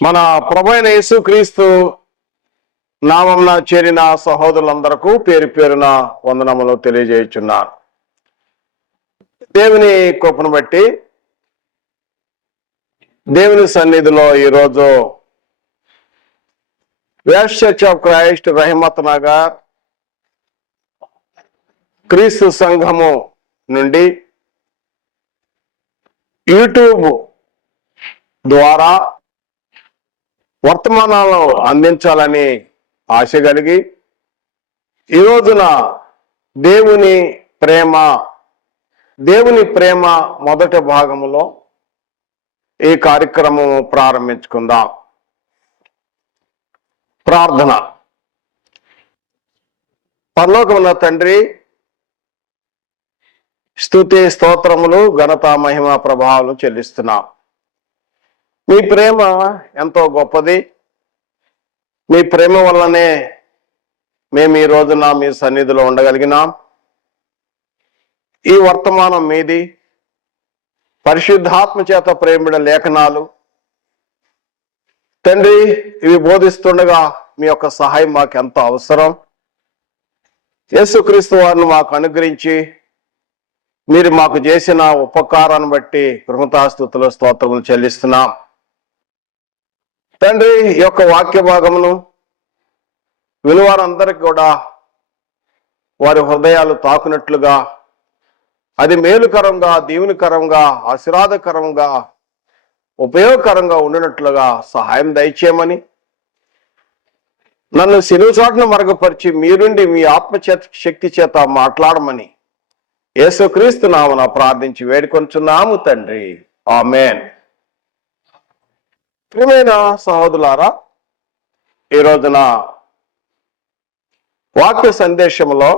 మన ప్రభువైన యేసుక్రీస్తు నామమున చేరిన సహోదరులందరకు పేరు పేరున వందనములు తెలియజేయుచున్నాను. దేవుని కృపను బట్టి దేవుని సన్నిధిలో ఈరోజు west church of Christ Rahmat Nagar క్రీస్తు సంఘము నుండి యూట్యూబ్ ద్వారా వర్తమానాలను అందించాలని ఆశ కలిగి ఈ రోజున దేవుని ప్రేమ మొదటి భాగములో ఈ కార్యక్రమం ప్రారంభించుకుందాం. ప్రార్థన. పరలోకమున్న తండ్రి, స్తుతి స్తోత్రములు ఘనత మహిమ ప్రభావాలు చెల్లిస్తున్నాం. మీ ప్రేమ ఎంతో గొప్పది. మీ ప్రేమ వల్లనే మేము ఈ రోజున మీ సన్నిధిలో ఉండగలిగినాం. ఈ వర్తమానం మీది. పరిశుద్ధాత్మ చేత ప్రేమిడ లేఖనాలు తండ్రి, ఇవి బోధిస్తుండగా మీ యొక్క సహాయం మాకు ఎంతో అవసరం. యేసుక్రీస్తు వారిని మాకు అనుగ్రహించి మీరు మాకు చేసిన ఉపకారాన్ని బట్టి కృతజ్ఞతాస్తుతులు స్తోత్రములు చెల్లిస్తున్నాం. తండ్రి, ఈ యొక్క వాక్య భాగమును విలువారందరికి కూడా వారి హృదయాలు తాకునట్లుగా, అది మేలుకరంగా, దీవునికరంగా, ఆశీర్వాదకరంగా, ఉపయోగకరంగా ఉండినట్లుగా సహాయం దయచేయమని, నన్ను సిలువ చాటును మరుగుపరిచి మీరుండి మీ ఆత్మచేత శక్తి చేత మాట్లాడమని యేసుక్రీస్తు నామమున ప్రార్థించి వేడుకొంచున్నాము తండ్రి. ఆమేన్. ప్రియమైన సహోదరులారా, ఈ రోజున వాక్య సందేశంలో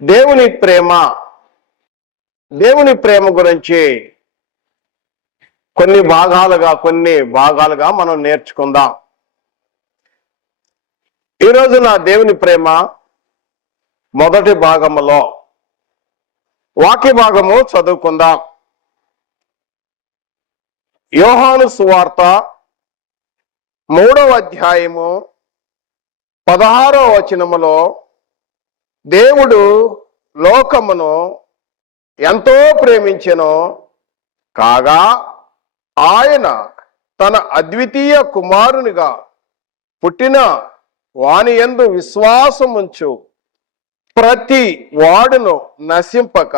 దేవుని ప్రేమ గురించి కొన్ని భాగాలుగా మనం నేర్చుకుందాం. ఈ రోజున దేవుని ప్రేమ మొదటి భాగములో వాక్య భాగము చదువుకుందాం. యోహాను సువార్త 3వ అధ్యాయము 16వ వచనములో దేవుడు లోకమును ఎంతో ప్రేమించెను, కాగా ఆయన తన అద్వితీయ కుమారునిగా పుట్టిన వాని యందు విశ్వాసముంచు ప్రతి వాడును నశింపక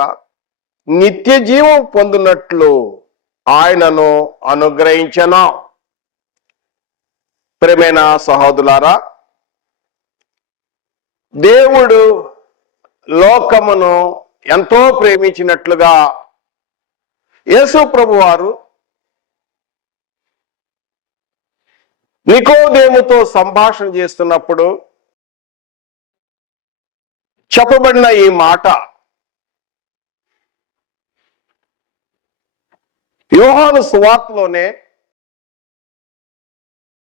నిత్య జీవం పొందినట్లు ఆయనను అనుగ్రహించెను. ప్రియమైన సహోదరులారా, దేవుడు లోకమును ఎంతో ప్రేమించినట్లుగా యేసు ప్రభువారు నికోదేముతో సంభాషణ చేస్తున్నప్పుడు చెప్పబడిన ఈ మాట యోహాను సువార్తలోనే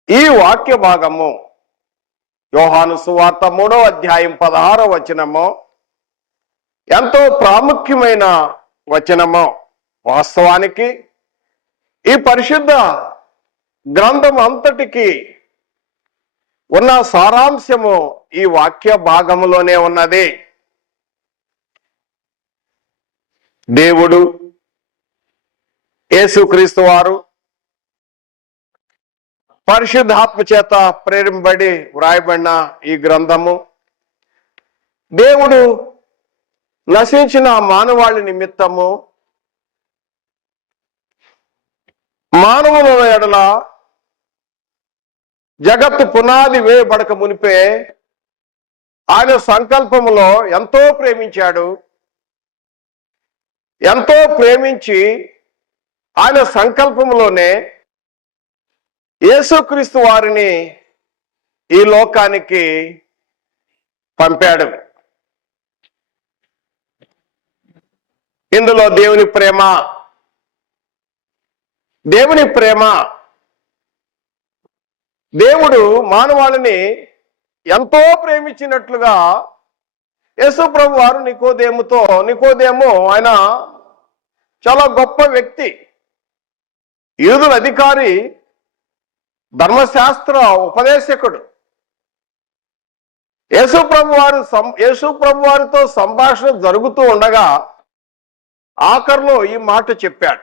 ఈ వాక్య భాగము యోహాను సువార్త 3వ అధ్యాయం 16వ వచనము ఎంతో ప్రాముఖ్యమైన వచనము. వాస్తవానికి ఈ పరిశుద్ధ గ్రంథం అంతటికి ఉన్న సారాంశము ఈ వాక్య భాగములోనే ఉన్నది. దేవుడు యేసుక్రీస్తు వారు పరిశుద్ధాత్మ చేత ప్రేరింపబడి వ్రాయబడిన ఈ గ్రంథము దేవుడు నశించిన మానవాళి నిమిత్తము మానవుల ఎడల జగత్తు పునాది వేయబడక మునిపే ఆయన సంకల్పములో ఎంతో ప్రేమించాడు. ఎంతో ప్రేమించి ఆయన సంకల్పంలోనే యేసుక్రీస్తు వారిని ఈ లోకానికి పంపాడు. ఇందులో దేవుని ప్రేమ దేవుడు మానవాళిని ఎంతో ప్రేమించినట్లుగా యేసు ప్రభు వారు నికోదేము ఆయన చాలా గొప్ప వ్యక్తి, యూదుల అధికారి, ధర్మశాస్త్ర ఉపదేశకుడు. యేసు ప్రభు వారితో సంభాషణ జరుగుతూ ఉండగా ఆఖరిలో ఈ మాట చెప్పాడు,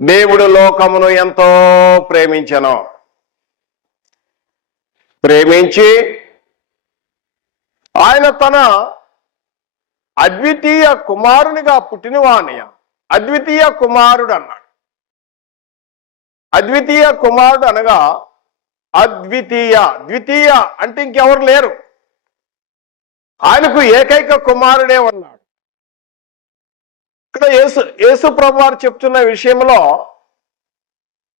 దేవుడు లోకమును ఎంతో ప్రేమించెను, ప్రేమించి ఆయన తన అద్వితీయ కుమారునిగా పుట్టినవాణి, అద్వితీయ కుమారుడు అన్నాడు. అద్వితీయ కుమారుడు అనగా ద్వితీయ అంటే ఇంకెవరు లేరు, ఆయనకు ఏకైక కుమారుడే ఉన్నాడు. ఇక్కడ యేసు ప్రభు వారు చెప్తున్న విషయంలో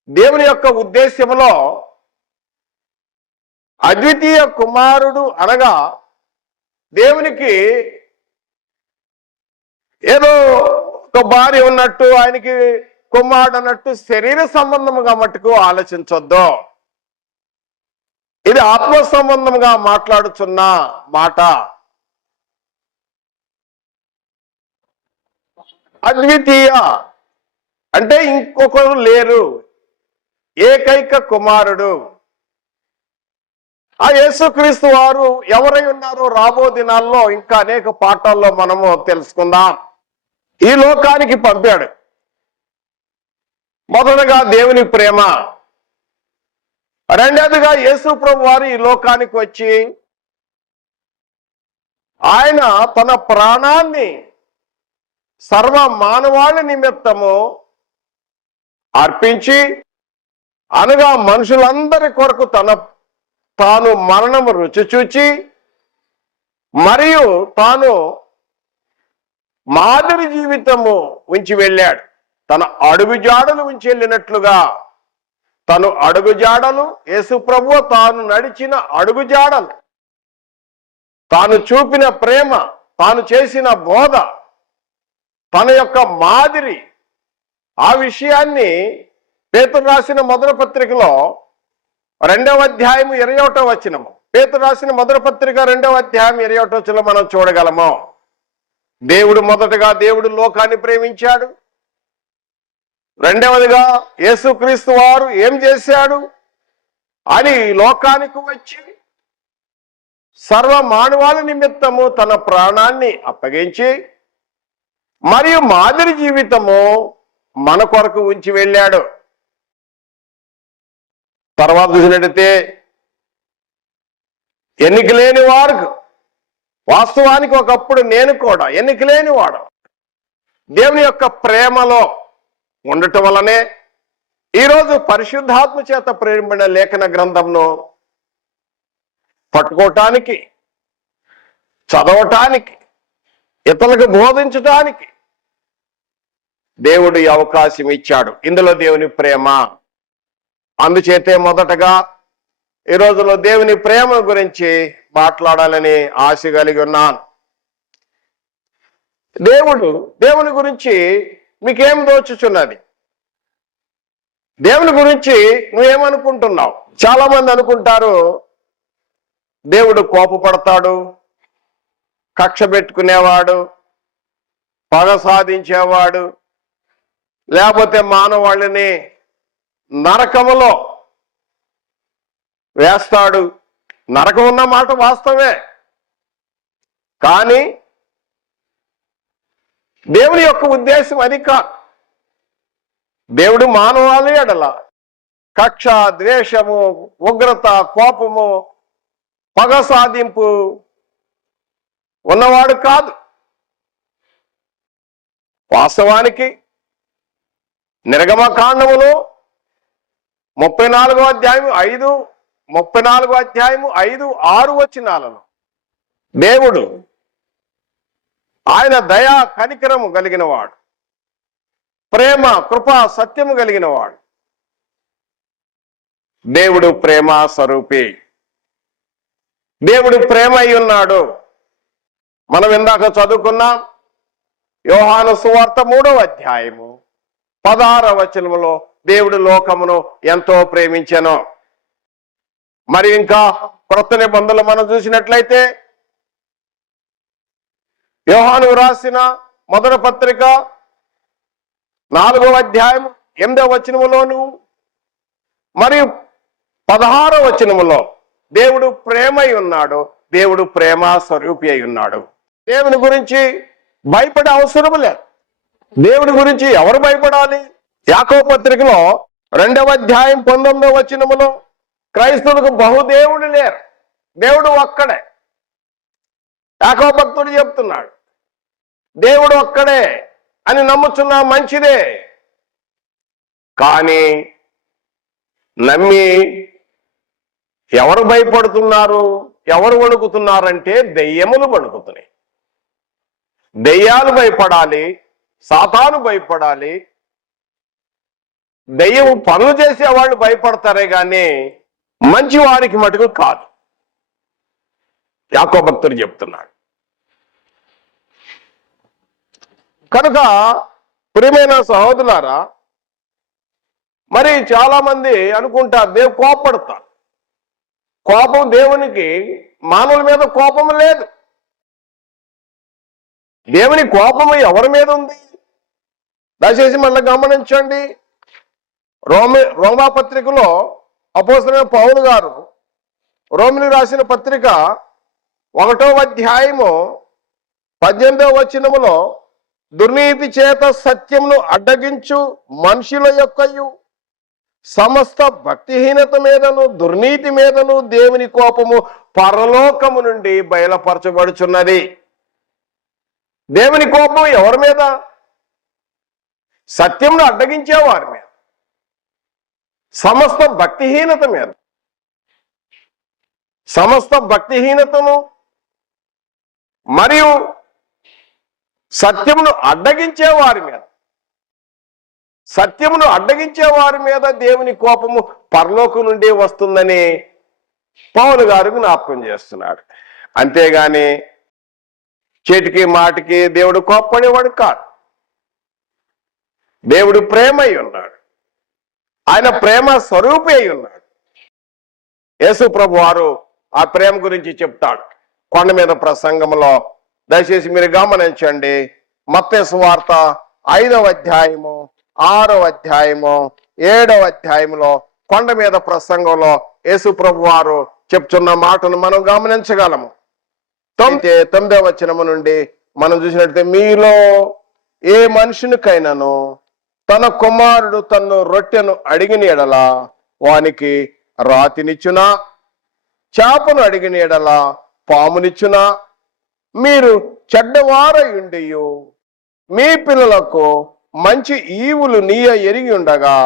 దేవుని యొక్క ఉద్దేశ్యంలో అద్వితీయ కుమారుడు అనగా దేవునికి ఏదో ఒక భార్య ఉన్నట్టు, ఆయనకి కుమారుడు అన్నట్టు శరీర సంబంధముగా మట్టుకు ఆలోచించొద్దు. ఇది ఆత్మ సంబంధంగా మాట్లాడుతున్న మాట. అద్వితీయ అంటే ఇంకొకరు లేరు, ఏకైక కుమారుడు. ఆ యేసుక్రీస్తు వారు ఎవరై ఉన్నారో రాబో దినాల్లో ఇంకా అనేక పాఠాల్లో మనము తెలుసుకుందాం. ఈ లోకానికి పంపాడు. మొదటగా దేవుని ప్రేమ, రెండవదిగా యేసు ప్రభు వారు ఈ లోకానికి వచ్చి ఆయన తన ప్రాణాన్ని సర్వ మానవాళి నిమిత్తము అర్పించి, అనగా మనుషులందరి కొరకు తాను మరణము రుచి చూచి మరియు తాను మాదిరి జీవితము ఉంచి వెళ్ళాడు. తన అడుగుజాడలు ఉంచి వెళ్ళినట్లుగా తను అడుగుజాడలు, యేసు ప్రభువు తాను నడిచిన అడుగుజాడలు, తాను చూపిన ప్రేమ, తాను చేసిన బోధ, తన యొక్క మాదిరి, ఆ విషయాన్ని పేతురు రాసిన మొదటి పత్రికలో 2వ అధ్యాయము 21వ వచనము, పేతురు రాసిన మొదటి పత్రిక 2వ అధ్యాయం 21వ వచనంలో మనం చూడగలము. దేవుడు లోకాన్ని ప్రేమించాడు. రెండవదిగా యేసుక్రీస్తు వారు ఏం చేశాడు అని లోకానికి వచ్చి సర్వ మానవాళి నిమిత్తము తన ప్రాణాన్ని అప్పగించి మరియు మాదిరి జీవితము మన కొరకు ఉంచి వెళ్ళాడు. తర్వాత చూసినట్టయితే ఎన్నికలేని వారు, వాస్తవానికి ఒకప్పుడు నేను కూడా ఎన్నికలేని వాడు, దేవుని యొక్క ప్రేమలో ఉండటం వల్లనే ఈరోజు పరిశుద్ధాత్మ చేత ప్రేరణ లేఖన గ్రంథంను పట్టుకోవటానికి, చదవటానికి, ఇతరులకు బోధించటానికి దేవుడు ఈ అవకాశం ఇచ్చాడు. ఇందులో దేవుని ప్రేమ. అందుచేతే మొదటగా ఈ రోజులో దేవుని ప్రేమ గురించి మాట్లాడాలని ఆశ కలిగి ఉన్నాను. దేవుని గురించి మీకేం దోచుచున్నది? దేవుని గురించి నువ్వేమనుకుంటున్నావు? చాలా మంది అనుకుంటారు దేవుడు కోపపడతాడు, కక్ష పెట్టుకునేవాడు, పగ సాధించేవాడు, లేకపోతే మానవాళ్ళని నరకములో వేస్తాడు. నరకం ఉన్న మాట వాస్తవే, కానీ దేవుని యొక్క ఉద్దేశం అది కాదు. దేవుడు మానవాళి ఎడల కక్ష, ద్వేషము, ఉగ్రత, కోపము, పగ సాధింపు ఉన్నవాడు కాదు. వాస్తవానికి నిర్గమకాండములో 34వ అధ్యాయము 5-6 వచనాలలో దేవుడు ఆయన దయా కనికరము కలిగిన వాడు, ప్రేమ, కృప, సత్యము కలిగిన వాడు. దేవుడు ప్రేమ స్వరూపి. దేవుడు ప్రేమ అయి ఉన్నాడు. మనం ఇందాక చదువుకున్నాం యోహాను సువార్త 3వ అధ్యాయము 16వ వచనములో దేవుడు లోకమును ఎంతో ప్రేమించెను. మరి ఇంకా క్రొత్త నిబంధనలు మనం చూసినట్లయితే యోహాను రాసిన మొదటి పత్రిక 4వ అధ్యాయం 8వ వచనములోను మరియు 16వ వచనములో దేవుడు ప్రేమై ఉన్నాడు, దేవుడు ప్రేమ స్వరూపి అయి ఉన్నాడు. దేవుని గురించి భయపడే అవసరం లేదు. దేవుడి గురించి ఎవరు భయపడాలి? యాకోబు పత్రికలో 2వ అధ్యాయం 19వ వచనములో క్రైస్తవులకు బహుదేవుడు లేరు, దేవుడు ఒక్కడే. యాకోబు భక్తుడు చెప్తున్నాడు, దేవుడు ఒక్కడే అని నమ్ముచున్నా మంచిదే, కానీ నమ్మి ఎవరు భయపడుతున్నారు, ఎవరు వణుకుతున్నారంటే దెయ్యములు వణుకుతున్నాయి. దెయ్యాలు భయపడాలి, సాతాను భయపడాలి, దెయ్యం పనులు చేసే వాళ్ళు భయపడతారే కానీ మంచి వారికి మటుకు కాదు. యాకోబు భక్తుడు చెప్తున్నాడు. కనుక ప్రియమైన సహోదరులారా, మరి చాలా మంది అనుకుంటారు దేవుడు కోపడతారు. కోపం దేవునికి మానవుల మీద కోపం లేదు. దేవుని కోపము ఎవరి మీద ఉంది? దయచేసి మళ్ళీ గమనించండి. రోమా పత్రికలో అపోస్తలుడైన పౌలు గారు రోమిలకు రాసిన పత్రిక 1వ అధ్యాయము 18వ వచనములో దుర్నీతి చేత సత్యమును అడ్డగించు మనుషుల యొక్కయు సమస్త భక్తిహీనత మీదను దుర్నీతి మీదను దేవుని కోపము పరలోకము నుండి బయలుపరచబడుచున్నది. దేవుని కోపం ఎవరి మీద? సత్యమును అడ్డగించే వారి మీద, సమస్త భక్తిహీనత మీద. సమస్త భక్తిహీనతను మరియు సత్యమును అడ్డగించే వారి మీద, సత్యమును అడ్డగించే వారి మీద దేవుని కోపము పరలోకం నుండి వస్తుందని పౌలు గారు జ్ఞాపకం చేస్తున్నాడు. అంతేగాని చేతికి మాటికి దేవుడు కోప్పడేవాడు కాదు. దేవుడు ప్రేమ అయి ఉన్నాడు, ఆయన ప్రేమ స్వరూపి అయి ఉన్నాడు. యేసు ప్రభు వారు ఆ ప్రేమ గురించి చెప్తాడు కొండ మీద ప్రసంగంలో. దయచేసి మీరు గమనించండి. మత్తయి సువార్త 5వ అధ్యాయము 6వ అధ్యాయము 7వ అధ్యాయంలో కొండ మీద ప్రసంగంలో యేసు ప్రభు వారు చెప్తున్న మాటను మనం గమనించగలము. 9వ వచనము నుండి మనం చూసినట్లయితే, మీలో ఏ మనుషునికైనాను తన కుమారుడు తన్ను రొట్టెను అడిగిన ఎడల వానికి రాతినిచ్చునా, చేపను అడిగిన ఎడల పామునిచ్చునా? మీరు చెడ్డవారయుండియు మీ పిల్లలకు మంచి ఈవులు నీయ ఎరిగి ఉండగా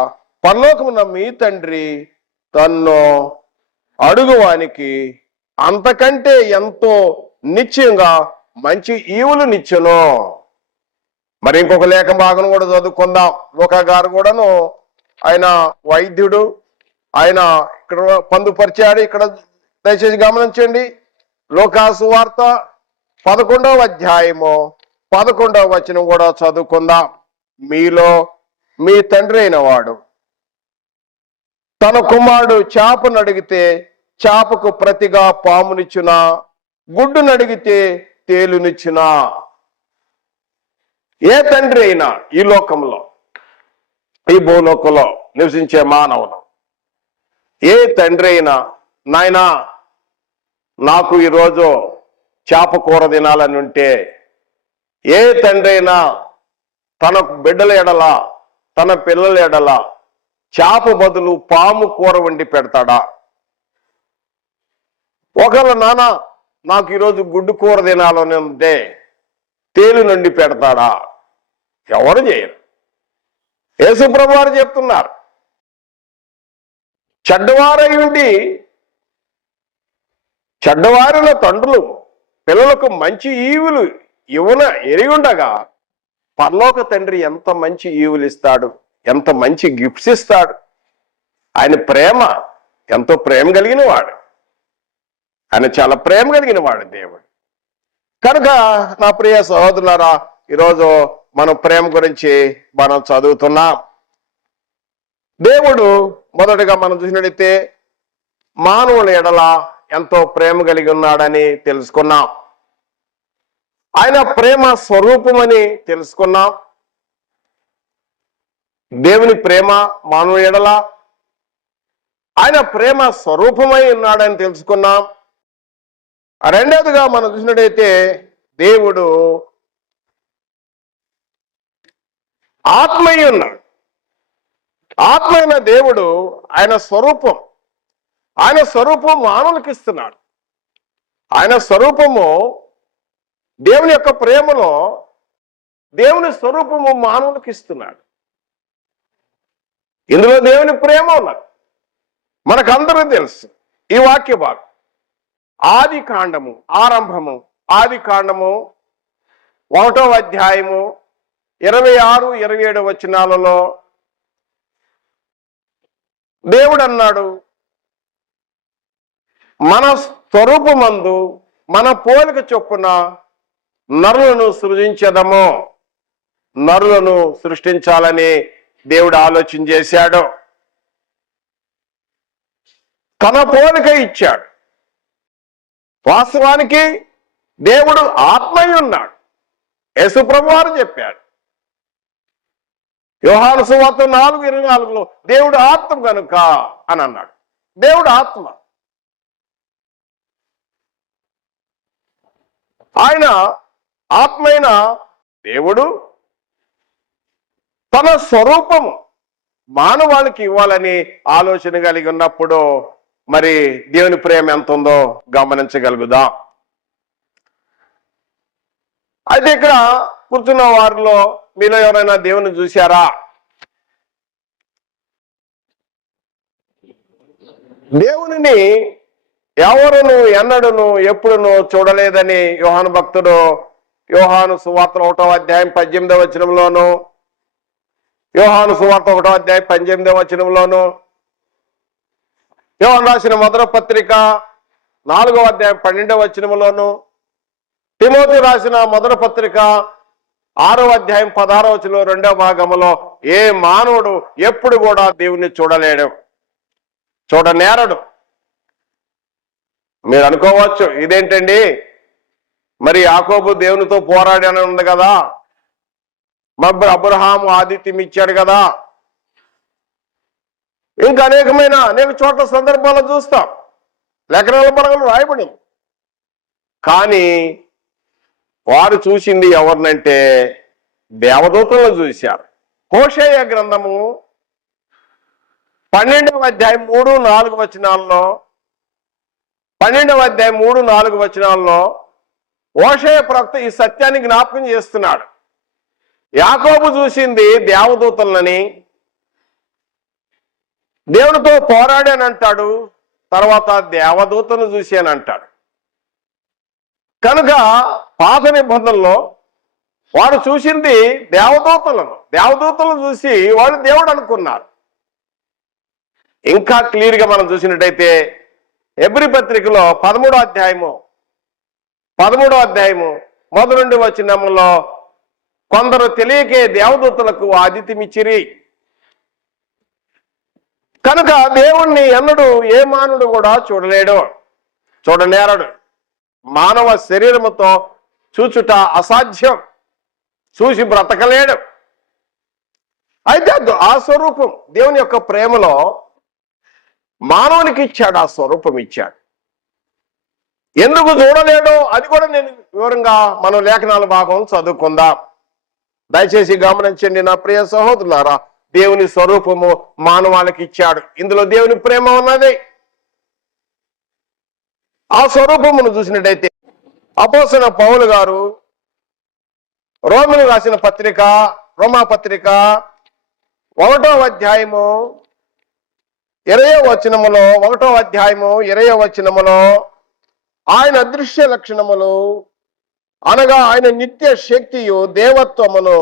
పరలోకమున మీ తండ్రి తన్ను అడుగువానికి అంతకంటే ఎంతో నిశ్చయంగా మంచి ఈవులు నిచ్చును. మరి ఇంకొక లేఖ భాగం కూడా చదువుకుందాం. లూకా గారు కూడాను, ఆయన వైద్యుడు, ఆయన ఇక్కడ పొందుపరిచాడు. ఇక్కడ దయచేసి గమనించండి. లూకా సువార్త 11వ అధ్యాయము 11వ వచనం కూడా చదువుకుందాం. మీలో మీ తండ్రి అయిన వాడు తన కుమారుడు చేపను అడిగితే చేపకు ప్రతిగా పామునిచ్చునా, గుడ్డును అడిగితే తేలునిచ్చునా? ఏ తండ్రి అయినా ఈ లోకంలో, ఈ భూలోకంలో నివసించే మానవులు, ఏ తండ్రి అయినా నాయనా నాకు ఈరోజు చేప కూర తినాలని ఉంటే, ఏ తండ్రి అయినా తన బిడ్డల ఎడల తన పిల్లల ఎడల చేప బదులు పాము కూర వండి పెడతాడా? ఒకవేళ నాన్న నాకు ఈరోజు గుడ్డు కూర తినాలని ఉంటే తేలు నుండి పెడతాడా? ఎవరు చేయరు. యేసు ప్రభు వారు చెప్తున్నారు, చెడ్డవారై ఉండి చెడ్డవారిన తండ్రులు పిల్లలకు మంచి ఈవులు ఇవ్వన ఎరిగి ఉండగా పరలోక తండ్రి ఎంత మంచి ఈవులు ఇస్తాడు, ఎంత మంచి గిఫ్ట్స్ ఇస్తాడు. ఆయన ప్రేమ ఎంతో ప్రేమ కలిగిన వాడు, ఆయన చాలా ప్రేమ కలిగిన వాడు దేవుడు. కనుక నా ప్రియ సహోదరులారా, ఈరోజు మనం ప్రేమ గురించి మనం చదువుతున్నాం. దేవుడు మొదటగా మనం చూసినట్లయితే మానవుల ఎడల ఎంతో ప్రేమ కలిగి ఉన్నాడని తెలుసుకున్నాం. ఆయన ప్రేమ స్వరూపమని తెలుసుకున్నాం. దేవుని ప్రేమ మానవుల ఎడల ఆయన ప్రేమ స్వరూపమై ఉన్నాడని తెలుసుకున్నాం. రెండవదిగా మనం చూసినట్టయితే దేవుడు ఆత్మయ్య ఉన్నాడు. ఆత్మైన దేవుడు ఆయన స్వరూపం మానవులకు ఇస్తున్నాడు. ఆయన స్వరూపము దేవుని యొక్క ప్రేమలో దేవుని స్వరూపము మానవులకు ఇస్తున్నాడు. ఇందులో దేవుని ప్రేమ ఉన్నది, మనకందరూ తెలుసు. ఈ వాక్య భాగం ఆది కాండము 1వ అధ్యాయము 26, 27 వచనాలలో దేవుడు అన్నాడు, మన స్వరూపమందు మన పోలిక చొప్పున నరులను సృజించదము. నరులను సృష్టించాలని దేవుడు ఆలోచన చేశాడు. తన పోలిక ఇచ్చాడు. వాస్తవానికి దేవుడు ఆత్మయ్య ఉన్నాడు. యేసు ప్రభువారు చెప్పాడు యోహాను సువార్త 4:24లో దేవుడు ఆత్మ కనుక అని అన్నాడు. దేవుడు ఆత్మ. ఆయన ఆత్మైన దేవుడు తన స్వరూపము మానవాళికి ఇవ్వాలని ఆలోచన కలిగి ఉన్నప్పుడు మరి దేవుని ప్రేమ ఎంత ఉందో గమనించగలుగుదాం. అయితే ఇక్కడ కూర్చున్న వారిలో మీలో ఎవరైనా దేవుని చూశారా? దేవునిని ఎవరును ఎన్నడును ఎప్పుడును చూడలేదని యోహాను భక్తుడు యోహాను సువార్త 1వ అధ్యాయం 18వ వచనంలోను, యోహాను సువార్త 1వ అధ్యాయం 18వ వచనంలోను, యోహాను రాసిన మొదటి పత్రిక 4వ అధ్యాయం 12వ వచనంలోను, తిమోతి రాసిన మొదటి పత్రిక 6వ అధ్యాయం 16వ వచనంలో 2వ భాగంలో ఏ మానవుడు ఎప్పుడు కూడా దేవుణ్ణి చూడలేడు, చూడనేరడు. మీరు అనుకోవచ్చు, ఇదేంటండి మరి యాకోబు దేవునితో పోరాడని ఉంది కదా, అబ్రహాము ఆదిత్యం ఇచ్చాడు కదా, ఇంకా అనేక చోట్ల సందర్భాల్లో చూస్తాం, లేఖనాల పరంగా రాయబడి. కానీ వారు చూసింది ఎవరినంటే దేవదూతలను చూశారు. హోషేయ గ్రంథము 12వ అధ్యాయం 3-4 వచనాల్లో 12వ అధ్యాయం 3-4 వచనాల్లో హోషేయ ప్రవక్త ఈ సత్యాన్ని జ్ఞాపకం చేస్తున్నాడు. యాకోబు చూసింది దేవదూతలని, దేవునితో పోరాడానంటాడు, తర్వాత దేవదూతను చూశానంటాడు. కనుక పాత నిబంధనలో వాడు చూసింది దేవదూతలను చూసి వాళ్ళు దేవుడు అనుకున్నారు. ఇంకా క్లియర్గా మనం చూసినట్టయితే హెబ్రీ పత్రికలో 13వ అధ్యాయము 1 వచనంలో కొందరు తెలియకే దేవదూతలకు ఆతిథ్యం ఇచ్చిరి. కనుక దేవుణ్ణి ఎన్నడూ ఏ మానవుడు కూడా చూడనేరడు. మానవ శరీరముతో చూచుట అసాధ్యం, చూసి బ్రతకలేడు. అయితే ఆ స్వరూపం దేవుని యొక్క ప్రేమలో మానవునికి ఇచ్చాడు, ఆ స్వరూపం ఇచ్చాడు. ఎందుకు చూడలేడో అది కూడా నేను వివరంగా మనం లేఖనాల భాగం చదువుకుందాం. దయచేసి గమనించండి నా ప్రియ సహోదరులారా, దేవుని స్వరూపము మానవాళికి ఇచ్చాడు. ఇందులో దేవుని ప్రేమ ఉన్నది. ఆ స్వరూపమును చూసినట్టయితే అపోస్తలుడైన పౌలు గారు రోమీయులకు రాసిన పత్రిక, రోమా పత్రిక 1వ అధ్యాయము 20వ వచనములో 1వ అధ్యాయము 20వ వచనములో ఆయన అదృశ్య లక్షణములు అనగా ఆయన నిత్య శక్తియు దేవత్వమును,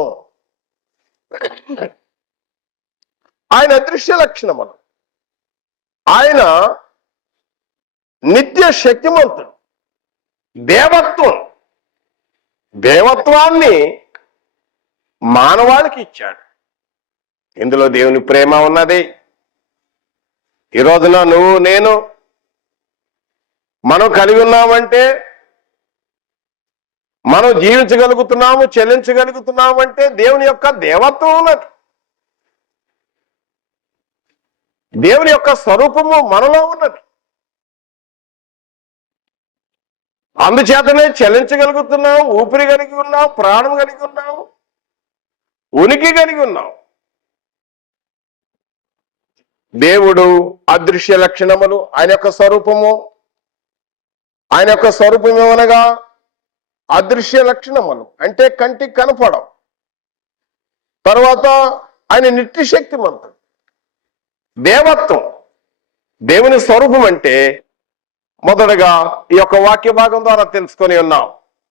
ఆయన అదృశ్య లక్షణములు, ఆయన నిత్య శక్తిమంతుడు, దేవత్వాన్ని మానవాళికి ఇచ్చాడు. ఇందులో దేవుని ప్రేమ ఉన్నది. ఈ రోజున నువ్వు నేను మనం కలిగి ఉన్నామంటే, మనం జీవించగలుగుతున్నాము, చెల్లించగలుగుతున్నామంటే దేవుని యొక్క దేవత్వం ఉన్నది. దేవుని యొక్క స్వరూపము మనలో ఉన్నది. అందుచేతనే చలించగలుగుతున్నాం, ఊపిరి కలిగి ఉన్నాం, ప్రాణం కలిగి ఉన్నాం, ఉనికి కలిగి ఉన్నాం. దేవుడు అదృశ్య లక్షణములు, ఆయన యొక్క స్వరూపము, ఆయన యొక్క స్వరూపం ఏమనగా అదృశ్య లక్షణములు అంటే కంటికి కనపడవు. తర్వాత ఆయన నిత్య శక్తిమంతుడు. దేవత్వం, దేవుని స్వరూపం అంటే మొదటగా ఈ యొక్క వాక్య భాగం ద్వారా తెలుసుకొని ఉన్నాం.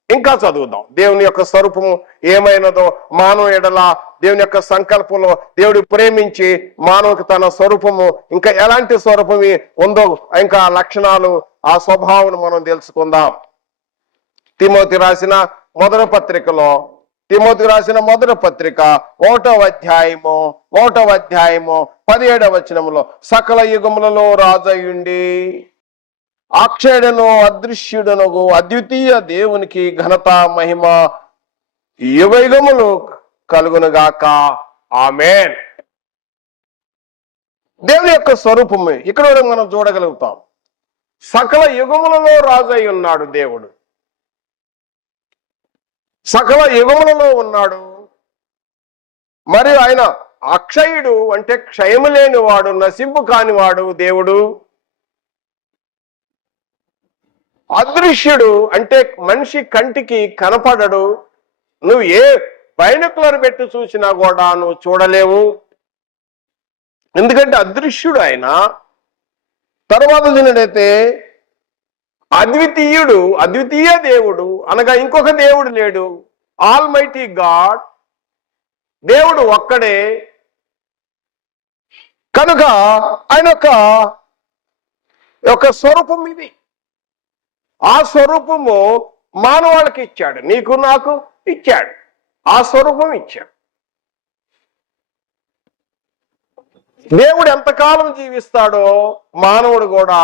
ఇంకా చదువుదాం. దేవుని యొక్క స్వరూపము ఏమైనదో, మానవ ఎడల దేవుని యొక్క సంకల్పంలో దేవుడు ప్రేమించి మానవుకి తన స్వరూపము ఇంకా ఎలాంటి స్వరూపము ఉందో ఇంకా లక్షణాలు, ఆ స్వభావం మనం తెలుసుకుందాం. తిమోతి రాసిన మొదటి పత్రిక 1వ అధ్యాయము 17వ వచనములో, సకల యుగములలో రాజయుండి అక్షయుడను అదృశ్యుడను అద్వితీయ దేవునికి ఘనత మహిమ యుగయుగములు కలుగునుగాక. ఆమేన్. దేవుని యొక్క స్వరూపము ఇక్కడ మనం చూడగలుగుతాం. సకల యుగములలో రాజై ఉన్నాడు దేవుడు. సకల యుగములలో ఉన్నాడు. మరియు ఆయన అక్షయుడు అంటే క్షయము లేనివాడు, నశింపు కానివాడు దేవుడు. అదృశ్యుడు అంటే మనిషి కంటికి కనపడడు. నువ్వు ఏ బైనకులర్ పెట్టి చూసినా కూడా నువ్వు చూడలేవు, ఎందుకంటే అదృశ్యుడు ఆయన. తర్వాత చూసినట్టయితే అద్వితీయుడు, అద్వితీయ దేవుడు అనగా ఇంకొక దేవుడు లేడు. ఆల్మైటీ గాడ్, దేవుడు ఒక్కడే. కనుక ఆయన యొక్క స్వరూపం ఇది. ఆ స్వరూపము మానవాళికి ఇచ్చాడు, నీకు నాకు ఇచ్చాడు. ఆ స్వరూపం ఇచ్చాడు. దేవుడు ఎంతకాలం జీవిస్తాడో మానవుడు కూడా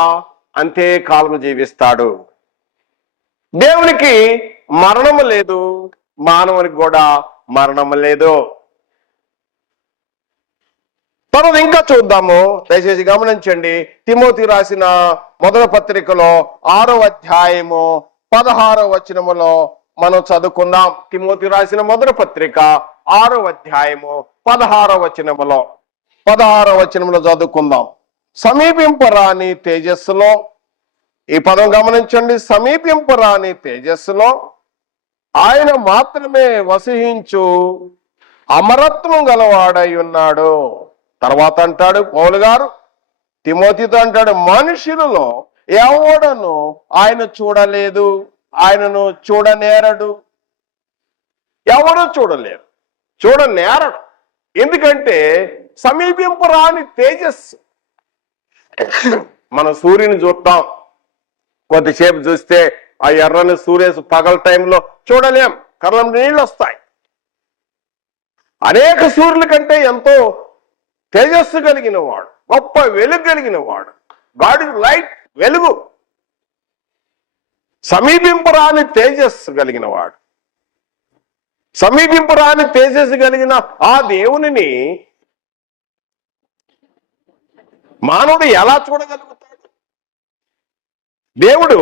అంతే కాలం జీవిస్తాడు. దేవునికి మరణము లేదు, మానవునికి కూడా మరణము లేదు. తర్వాత ఇంకా చూద్దాము, దయచేసి గమనించండి. తిమోతి రాసిన మొదటి పత్రికలో 6వ అధ్యాయము 16వ వచనములో మనం చదువుకుందాం. తిమోతి రాసిన మొదటి పత్రిక 6వ అధ్యాయము 16వ వచనములో చదువుకుందాం. సమీపింపరాని తేజస్సులో, ఈ పదం గమనించండి, సమీపింపరాని తేజస్సులో ఆయన మాత్రమే వసించు అమరత్వం గలవాడై ఉన్నాడు. తర్వాత అంటాడు పౌలు గారు తిమోతితో అంటాడు, మనుషులలో ఎవడను ఆయన చూడలేదు, ఆయనను చూడనేరడు. ఎవరు చూడలేరు, చూడనేరడు. ఎందుకంటే సమీపింపరాని తేజస్సు. మనం సూర్యుని చూస్తాం, కొద్దిసేపు చూస్తే ఆ ఎర్రని సూర్యుడు పగల టైంలో చూడలేం, కళ్ళం నీళ్ళు వస్తాయి. అనేక సూర్యుల కంటే ఎంతో తేజస్సు కలిగిన వాడు, గొప్ప వెలుగు కలిగిన వాడు. గాడ్ ఇస్ లైట్, వెలుగు. సమీపింపరాని తేజస్సు కలిగిన వాడు. సమీపింపరాని తేజస్సు కలిగిన ఆ దేవునిని మానవుడు ఎలా చూడగలుగుతాడు? దేవుడు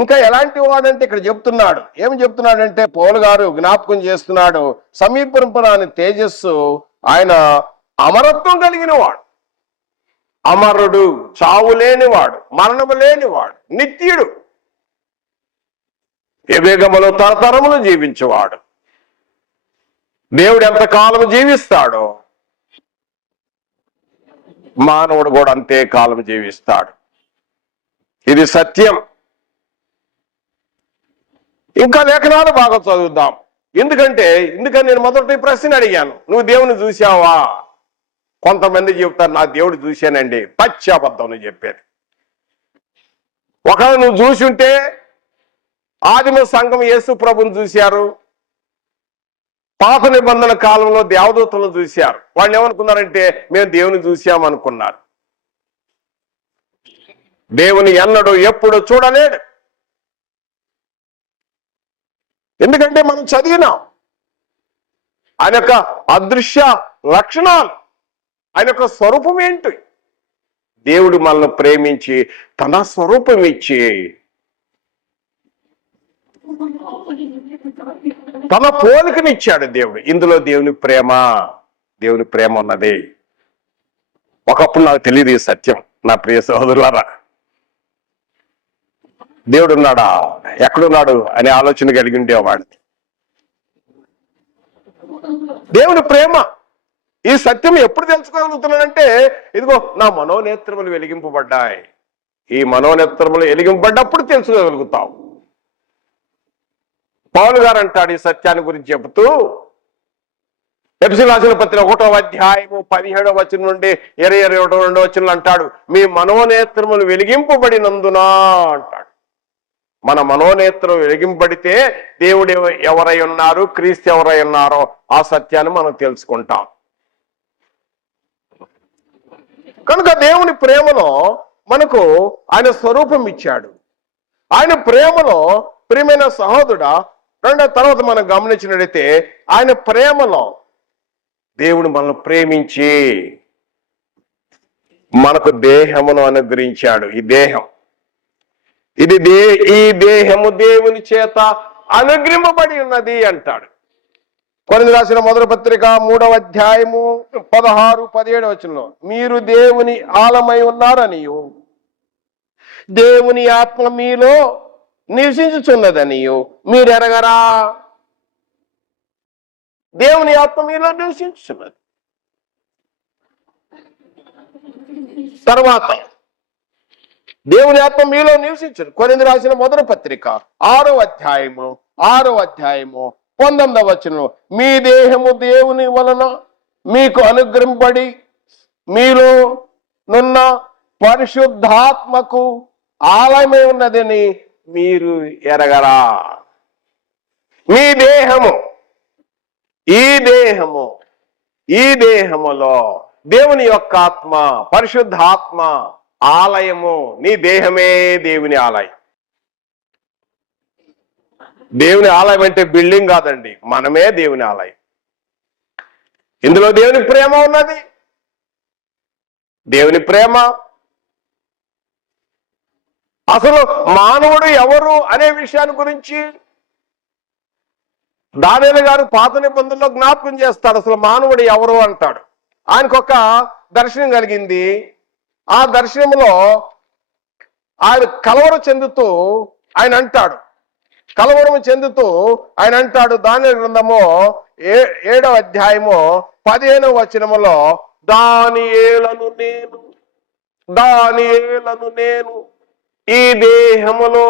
ఇంకా ఎలాంటి వాడంటే ఇక్కడ చెప్తున్నాడు. ఏమి చెప్తున్నాడంటే పౌలు గారు జ్ఞాపకం చేస్తున్నాడు, సమీపింపరాని తేజస్సు, ఆయన అమరత్వం కలిగిన వాడు, అమరుడు, చావు లేనివాడు, మరణము లేనివాడు, నిత్యుడు, వివేకములు తరతరములు జీవించేవాడు. దేవుడు ఎంతకాలం జీవిస్తాడో మానవుడు కూడా అంతే కాలం జీవిస్తాడు. ఇది సత్యం. ఇంకా లేఖనాలు బాగా చదువుదాం. ఎందుకని నేను మొదటి ప్రశ్న అడిగాను, నువ్వు దేవుని చూశావా? కొంతమంది చెప్తారు, నా దేవుడు చూశానండి. పశ్చాబద్ధం నువ్వు చెప్పేది. ఒకవేళ నువ్వు చూసి ఉంటే ఆదిమ సంఘం యేసు ప్రభుని చూశారు, పాత నిబంధన కాలంలో దేవదూతలను చూశారు. వాళ్ళు ఏమనుకున్నారంటే మేము దేవుని చూశామనుకున్నారు. దేవుని ఎన్నడూ ఎప్పుడు చూడలేడు. ఎందుకంటే మనం చదివినాం ఆయన యొక్క అదృశ్య లక్షణాలు, ఆయన యొక్క స్వరూపం ఏంటి. దేవుడు మనల్ని ప్రేమించి తన స్వరూపం ఇచ్చి తన పోలికనిచ్చాడు దేవుడు. ఇందులో దేవుని ప్రేమ ఉన్నది. ఒకప్పుడు నాకు తెలియదు ఈ సత్యం. నా ప్రియ సహోదరులారా, దేవుడు ఉన్నాడా, ఎక్కడున్నాడు అనే ఆలోచన కలిగి ఉండేవాడు. దేవుని ప్రేమ, ఈ సత్యం ఎప్పుడు తెలుసుకోగలుగుతున్నానంటే, ఇదిగో నా మనోనేత్రములు వెలిగింపబడ్డాయి. ఈ మనోనేత్రములు వెలిగింపబడ్డప్పుడు తెలుసుకోగలుగుతాం. పౌలు గారు అంటాడు ఈ సత్యాన్ని గురించి చెబుతూ, ఎఫెసీయులకు రాసిన పత్రిక 1వ అధ్యాయము 17వ వచనం నుండి 22వ వచనం అంటాడు, మీ మనోనేత్రములు వెలిగింపబడినందున అంటాడు. మన మనోనేత్రం వెలిగింపబడితే దేవుడు ఎవరై ఉన్నారు, క్రీస్తు ఎవరై ఉన్నారో ఆ సత్యాన్ని మనం తెలుసుకుంటాం. కనుక దేవుని ప్రేమలో మనకు ఆయన స్వరూపం ఇచ్చాడు. ఆయన ప్రేమలో ప్రియమైన సహోదరుడా, రెండో తర్వాత మనం గమనించినట్లయితే ఆయన ప్రేమలో దేవుడు మనల్ని ప్రేమించి మనకు దేహమును అనుగ్రహించాడు. ఈ దేహము దేవుని చేత అనుగ్రహింపబడి ఉన్నది అంటాడు. కొరింథీయులకు రాసిన మొదటి పత్రిక 3వ అధ్యాయము 16-17 వచనంలో, మీరు దేవుని ఆలమై ఉన్నారనియు దేవుని ఆత్మ మీలో నివసించుచున్నదనియు మీరు ఎరగరా. దేవుని ఆత్మ మీలో నివసించుచున్నది. తర్వాత దేవుని ఆత్మ మీలో నివసించు. కొరింథీయులకు రాసిన మొదటి పత్రిక 6వ అధ్యాయము 19వ వచనం, మీ దేహము దేవుని వలన మీకు అనుగ్రహింపబడి మీలో నున్న పరిశుద్ధాత్మకు ఆలయమై ఉన్నదని మీరు ఎరగరా. మీ దేహము, ఈ దేహములో దేవుని యొక్క ఆత్మ, పరిశుద్ధాత్మ ఆలయము. నీ దేహమే దేవుని ఆలయం. దేవుని ఆలయం అంటే బిల్డింగ్ కాదండి, మనమే దేవుని ఆలయం. ఇందులో దేవుని ప్రేమ ఉన్నది. దేవుని ప్రేమ, అసలు మానవుడు ఎవరు అనే విషయాన్ని గురించి దానియేలు గారు పాత నిబంధనలో జ్ఞాపకం చేస్తాడు. అసలు మానవుడు ఎవరు అంటాడు. ఆయనకు ఒక దర్శనం కలిగింది. ఆ దర్శనంలో ఆయన కలవరం చెందుతూ ఆయన అంటాడు దానియేలు గ్రంథము 7వ అధ్యాయము 15వ వచనములో, దానియేలను నేను ఈ దేహములో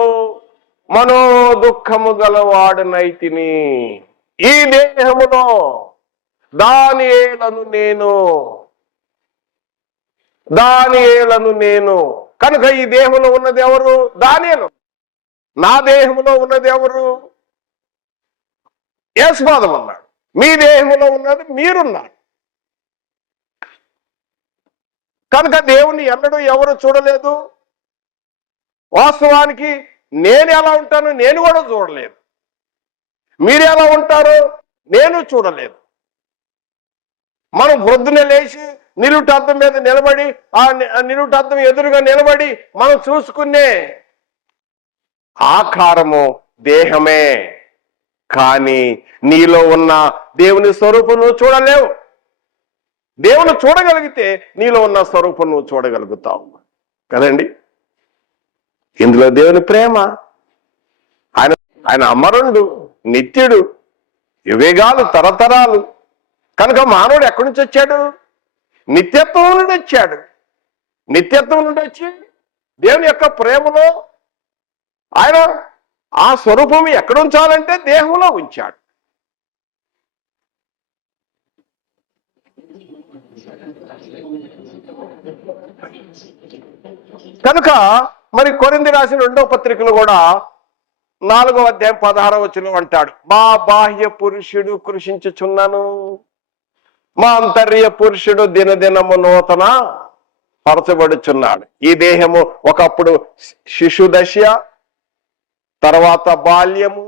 మనోదుఃఖము గలవాడనైతిని. ఈ దేహములో దానియేలను నేను. కనుక ఈ దేహంలో ఉన్నది ఎవరు? దానియేలు. నా దేహంలో ఉన్నది ఎవరు? యేసుపాదం అన్నాడు. మీ దేహంలో ఉన్నది మీరున్నారు. కనుక దేవుణ్ణి ఎన్నడూ ఎవరు చూడలేదు. వాస్తవానికి నేను ఎలా ఉంటానో నేను కూడా చూడలేదు. మీరు ఎలా ఉంటారో నేను చూడలేదు. మనం పొద్దున్నే లేచి నిలువుటద్దం మీద నిలబడి, ఆ నిలువుటద్దం ఎదురుగా నిలబడి మనం చూసుకునే ఆకారము దేహమే. కానీ నీలో ఉన్న దేవుని స్వరూపం నువ్వు చూడలేవు. దేవుని చూడగలిగితే నీలో ఉన్న స్వరూపం నువ్వు చూడగలుగుతావు కదండి. ఇందులో దేవుని ప్రేమ, ఆయన అమరుడు, నిత్యుడు, యువేగాలు, తరతరాలు. కనుక మానవుడు ఎక్కడి నుంచి వచ్చాడు? నిత్యత్వం నుండి వచ్చాడు. నిత్యత్వం నుండి వచ్చి దేవుని యొక్క ప్రేమలో ఆయన ఆ స్వరూపం ఎక్కడ ఉంచాలంటే దేహంలో ఉంచాడు. కనుక మరి కొరింథీయులకు రాసిన 2వ పత్రికలు కూడా 4వ అధ్యాయం 16వ వచనం అంటాడు, మా బాహ్య పురుషుడు కృషించుచున్నాను, మా అంతర్య పురుషుడు దినదినము నూతన పరచబడుచున్నాడు. ఈ దేహము ఒకప్పుడు శిశు దశ, తర్వాత బాల్యము,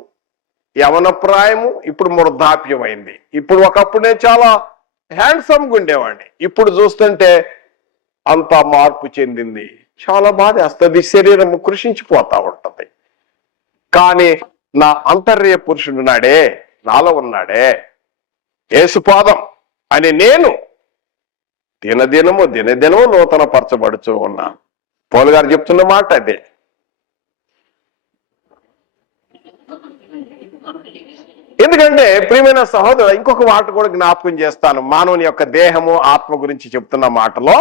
యవన ప్రాయము, ఇప్పుడు వృద్ధాప్యమైంది. ఇప్పుడు ఒకప్పుడు నేను చాలా హ్యాండ్సమ్గా ఉండేవాడిని. ఇప్పుడు చూస్తుంటే అంతా మార్పు చెందింది. చాలా బాధేస్తుంది, శరీరము కృషించిపోతా ఉంటది. కానీ నా అంతర్య పురుషుడు నాడే, నాలో ఉన్నాడే, యేసుపాదం అని నేను దినదినము నూతన పరచబడుతూ ఉన్నా. పౌలు గారు చెప్తున్న మాట అదే. ఎందుకంటే ప్రియమైన సహోదరు, ఇంకొక మాట కూడా జ్ఞాపకం చేస్తాను. మానవుని యొక్క దేహము ఆత్మ గురించి చెప్తున్న మాటలో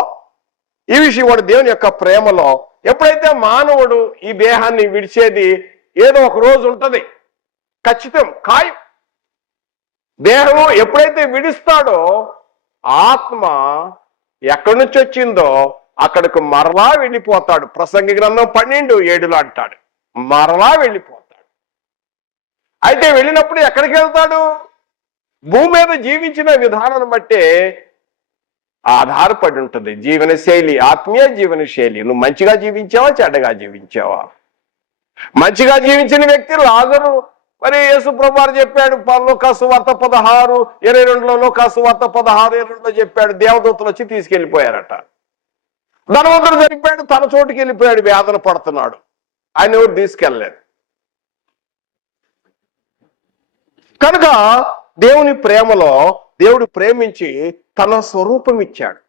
ఈ విషయం కూడా దేవుని యొక్క ప్రేమలో, ఎప్పుడైతే మానవుడు ఈ దేహాన్ని విడిచేది ఏదో ఒక రోజు ఉంటది, ఖచ్చితం, ఖాయం. దేహము ఎప్పుడైతే విడిస్తాడో ఆత్మ ఎక్కడి నుంచి వచ్చిందో అక్కడికి మరలా వెళ్ళిపోతాడు. ప్రసంగి గ్రంథం 12:7 అంటాడు, మరలా వెళ్ళిపోతాడు. అయితే వెళ్ళినప్పుడు ఎక్కడికి వెళ్తాడు? భూమి మీద జీవించిన విధానాన్ని బట్టే ఆధారపడి ఉంటుంది జీవన శైలి, ఆత్మీయ జీవన శైలి. నువ్వు మంచిగా జీవించావా, చెడ్డగా జీవించావా? మంచిగా జీవించిన వ్యక్తి లాజరు. మరి యేసు ప్రభువారు చెప్పాడు, లోకాసు వార్త 16:22, లోకాసు వార్త 16:22 చెప్పాడు, దేవదూతలు వచ్చి తీసుకెళ్లిపోయారట. ధనవంతుడు చనిపోయాడు, తన చోటుకి వెళ్ళిపోయాడు, వేదన పడుతున్నాడు. ఆయన ఎవరు తీసుకెళ్ళలేదు. కనుక దేవుని ప్రేమలో దేవుడు ప్రేమించి తన స్వరూపం ఇచ్చాడు.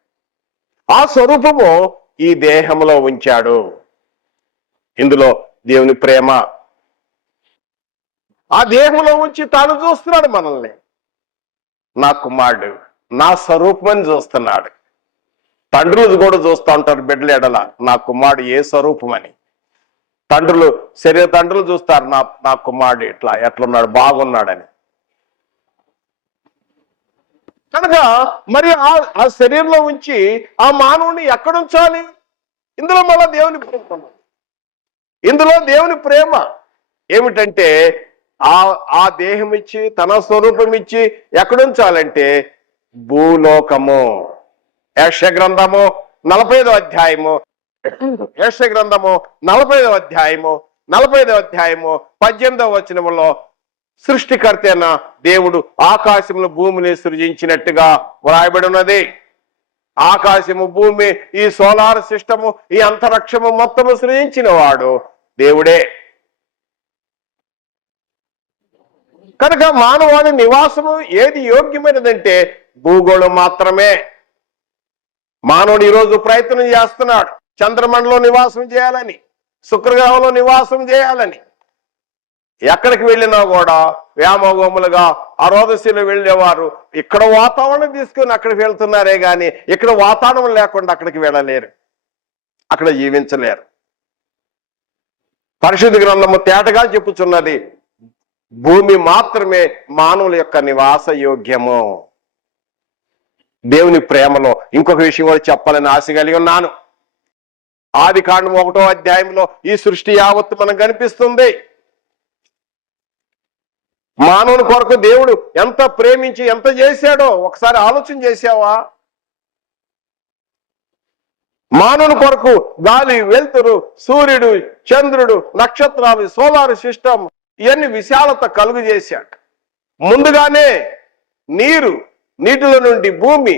ఆ స్వరూపము ఈ దేహంలో ఉంచాడు. ఇందులో దేవుని ప్రేమ. ఆ దేహంలో ఉంచి తాను చూస్తున్నాడు మనల్ని. నా కుమారుడు నా స్వరూపమని చూస్తున్నాడు. తండ్రులు కూడా చూస్తూ ఉంటారు బిడ్డల ఎడల, నా కుమారుడు ఏ స్వరూపమని. తండ్రులు చూస్తారు, నా కుమారుడు ఎట్లున్నాడు, బాగున్నాడని. కనుక మరి ఆ శరీరంలో ఉంచి ఆ మానవుని ఎక్కడ ఉంచాలి? ఇందులో మళ్ళా దేవుని ప్రేమ. ఇందులో దేవుని ప్రేమ ఏమిటంటే ఆ దేహం ఇచ్చి తన స్వరూపం ఇచ్చి ఎక్కడుంచాలంటే భూలోకము. యెషయా గ్రంథము 45వ అధ్యాయము, యెషయా గ్రంథము 45వ అధ్యాయము 18వ వచనములో సృష్టికర్త అయిన దేవుడు ఆకాశములు భూమిని సృజించినట్టుగా వ్రాయబడి ఉన్నది. ఆకాశము, భూమి, ఈ సోలార్ సిస్టము, ఈ అంతరిక్షము మొత్తము సృజించిన వాడు దేవుడే. కనుక మానవాళి నివాసము ఏది యోగ్యమైనదంటే భూగోళం మాత్రమే. మానవుడు ఈరోజు ప్రయత్నం చేస్తున్నాడు చంద్రమండలంలో నివాసం చేయాలని, శుక్రగ్రహంలో నివాసం చేయాలని. ఎక్కడికి వెళ్ళినా కూడా వ్యామోగములుగా ఆ రోదశీలు వెళ్ళేవారు ఇక్కడ వాతావరణం తీసుకొని అక్కడికి వెళ్తున్నారే గాని ఇక్కడ వాతావరణం లేకుండా అక్కడికి వెళ్ళలేరు, అక్కడ జీవించలేరు. పరిశుద్ధ గ్రంథము తేటగా చెప్పుచున్నది, భూమి మాత్రమే మానవుల యొక్క నివాస యోగ్యము. దేవుని ప్రేమలో ఇంకొక విషయం కూడా చెప్పాలని ఆశ కలిగి ఉన్నాను. ఆదికాండం 1వ అధ్యాయంలో ఈ సృష్టి యావత్తు మనకు కనిపిస్తుంది. మానవుని కొరకు దేవుడు ఎంత ప్రేమించి ఎంత చేశాడో ఒకసారి ఆలోచన చేశావా? మానవుని కొరకు గాలి, వెలుతురు, సూర్యుడు, చంద్రుడు, నక్షత్రాలు, సోలార్ సిస్టమ్ ఇవన్నీ విశాలత కలుగు చేశాడు. ముందుగానే నీటిలో నుండి భూమి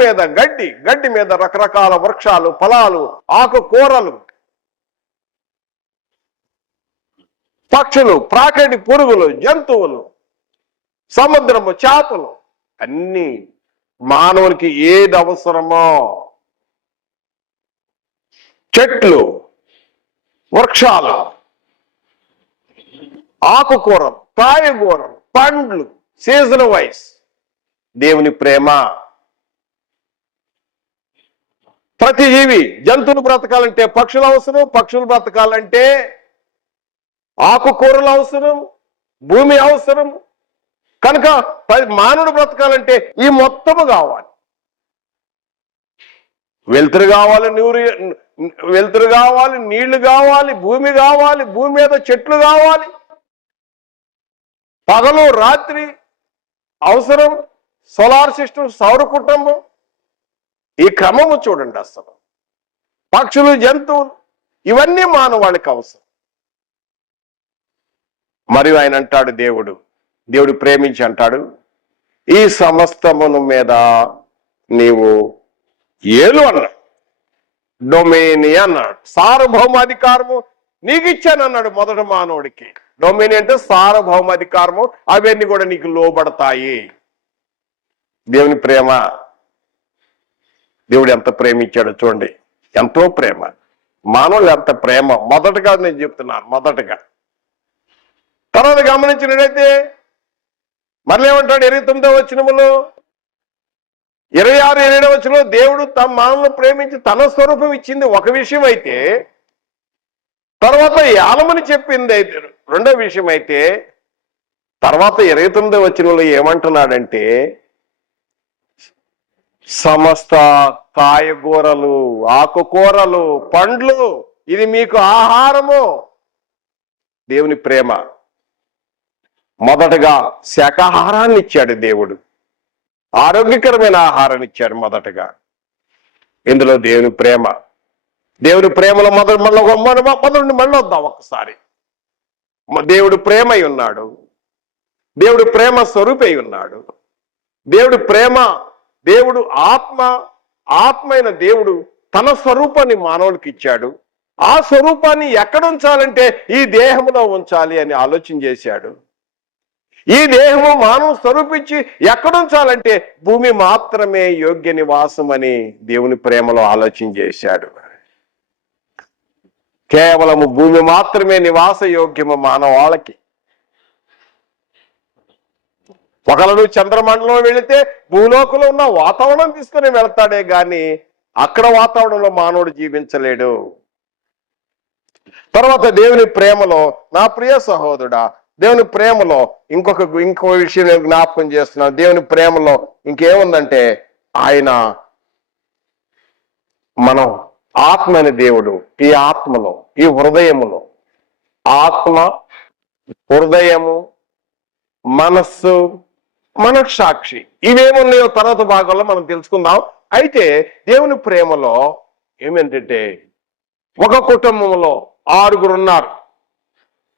మీద గడ్డి మీద రకరకాల వృక్షాలు, ఫలాలు, ఆకుకూరలు, పక్షులు, ప్రాకటి పురుగులు, జంతువులు, సముద్రము, చేపలు, అన్ని మానవునికి ఏది అవసరమో, చెట్లు, వృక్షాలు, ఆకుకూరలు, కాయగూరలు, పండ్లు, సీజన్ వైస్. దేవుని ప్రేమ. ప్రతి జీవి, జంతువులు బ్రతకాలంటే పక్షులు అవసరం, పక్షులు బ్రతకాలంటే ఆకుకూరలు అవసరం, భూమి అవసరం. కనుక మానవుడు బ్రతకాలంటే ఈ మొత్తము కావాలి. వెలుతురు కావాలి, నీళ్లు కావాలి, భూమి కావాలి, భూమి మీద చెట్లు కావాలి, పగలు రాత్రి అవసరం, సోలార్ సిస్టమ్, సౌర కుటుంబం. ఈ క్రమము చూడండి. అసలు పక్షులు, జంతువులు ఇవన్నీ మానవాళికి అవసరం. మరియు ఆయన అంటాడు, దేవుడు ప్రేమించి అంటాడు, ఈ సమస్తమును మీద నీవు ఏలు అన్నాడు. డొమైని అన్నాడు. సార్వభౌమాధికారము నీకు ఇచ్చాను అన్నాడు మొదటి మానవుడికి. డొమైని అంటే సార్వభౌమాధికారము, అవన్నీ కూడా నీకు లోబడతాయి. దేవుని ప్రేమ, దేవుడు ఎంత ప్రేమించాడో చూడండి, ఎంతో ప్రేమ. మానవులు ఎంత ప్రేమ, మొదటగా నేను చెప్తున్నాను. మొదటగా తర్వాత గమనించినట్టయితే మరలా ఏమంటాడు 29వ వచనములో, 26, 27వ వచనంలో దేవుడు తమ మానవులను ప్రేమించి తన స్వరూపం ఇచ్చింది ఒక విషయం అయితే, తర్వాత యాలమని చెప్పింది అయితే రెండో విషయం అయితే, తర్వాత 29వ వచనంలో ఏమంటున్నాడంటే సమస్త కాయగూరలు, ఆకుకూరలు, పండ్లు ఇది మీకు ఆహారము. దేవుని ప్రేమ. మొదటగా శాకాహారాన్ని ఇచ్చాడు దేవుడు, ఆరోగ్యకరమైన ఆహారాన్ని ఇచ్చాడు మొదటగా. ఇందులో దేవుని ప్రేమ. దేవుని ప్రేమలో మళ్ళీ వద్దాం ఒకసారి. దేవుడు ప్రేమై ఉన్నాడు, దేవుడు ప్రేమ స్వరూపై ఉన్నాడు. దేవుడు ప్రేమ, దేవుడు ఆత్మైన దేవుడు తన స్వరూపాన్ని మానవునికి ఇచ్చాడు. ఆ స్వరూపాన్ని ఎక్కడ ఉంచాలంటే ఈ దేహంలో ఉంచాలి అని ఆలోచన చేశాడు. ఈ దేహము మానవ స్వరూపించి ఎక్కడ ఉంచాలంటే భూమి మాత్రమే యోగ్య నివాసం అని దేవుని ప్రేమలో ఆలోచన చేశాడు. కేవలము భూమి మాత్రమే నివాస యోగ్యము మానవాళకి. ఒకళ్ళు చంద్రమండలం వెళితే భూలోకంలో ఉన్న వాతావరణం తీసుకుని వెళ్తాడే గాని అక్కడ వాతావరణంలో మానవుడు జీవించలేడు. తర్వాత దేవుని ప్రేమలో నా ప్రియ సహోదరుడా, దేవుని ప్రేమలో ఇంకో విషయం నేను జ్ఞాపకం చేస్తున్నాను. దేవుని ప్రేమలో ఇంకేముందంటే ఆయన మనం ఆత్మ అనే దేవుడు ఈ ఆత్మలో, ఈ హృదయములో, ఆత్మ, హృదయము, మనస్సు, మనస్సాక్షి ఇవేమున్నాయో తర్వాత భాగంలో మనం తెలుసుకుందాం. అయితే దేవుని ప్రేమలో ఏమేంటంటే ఒక కుటుంబంలో 6 ఉన్నారు,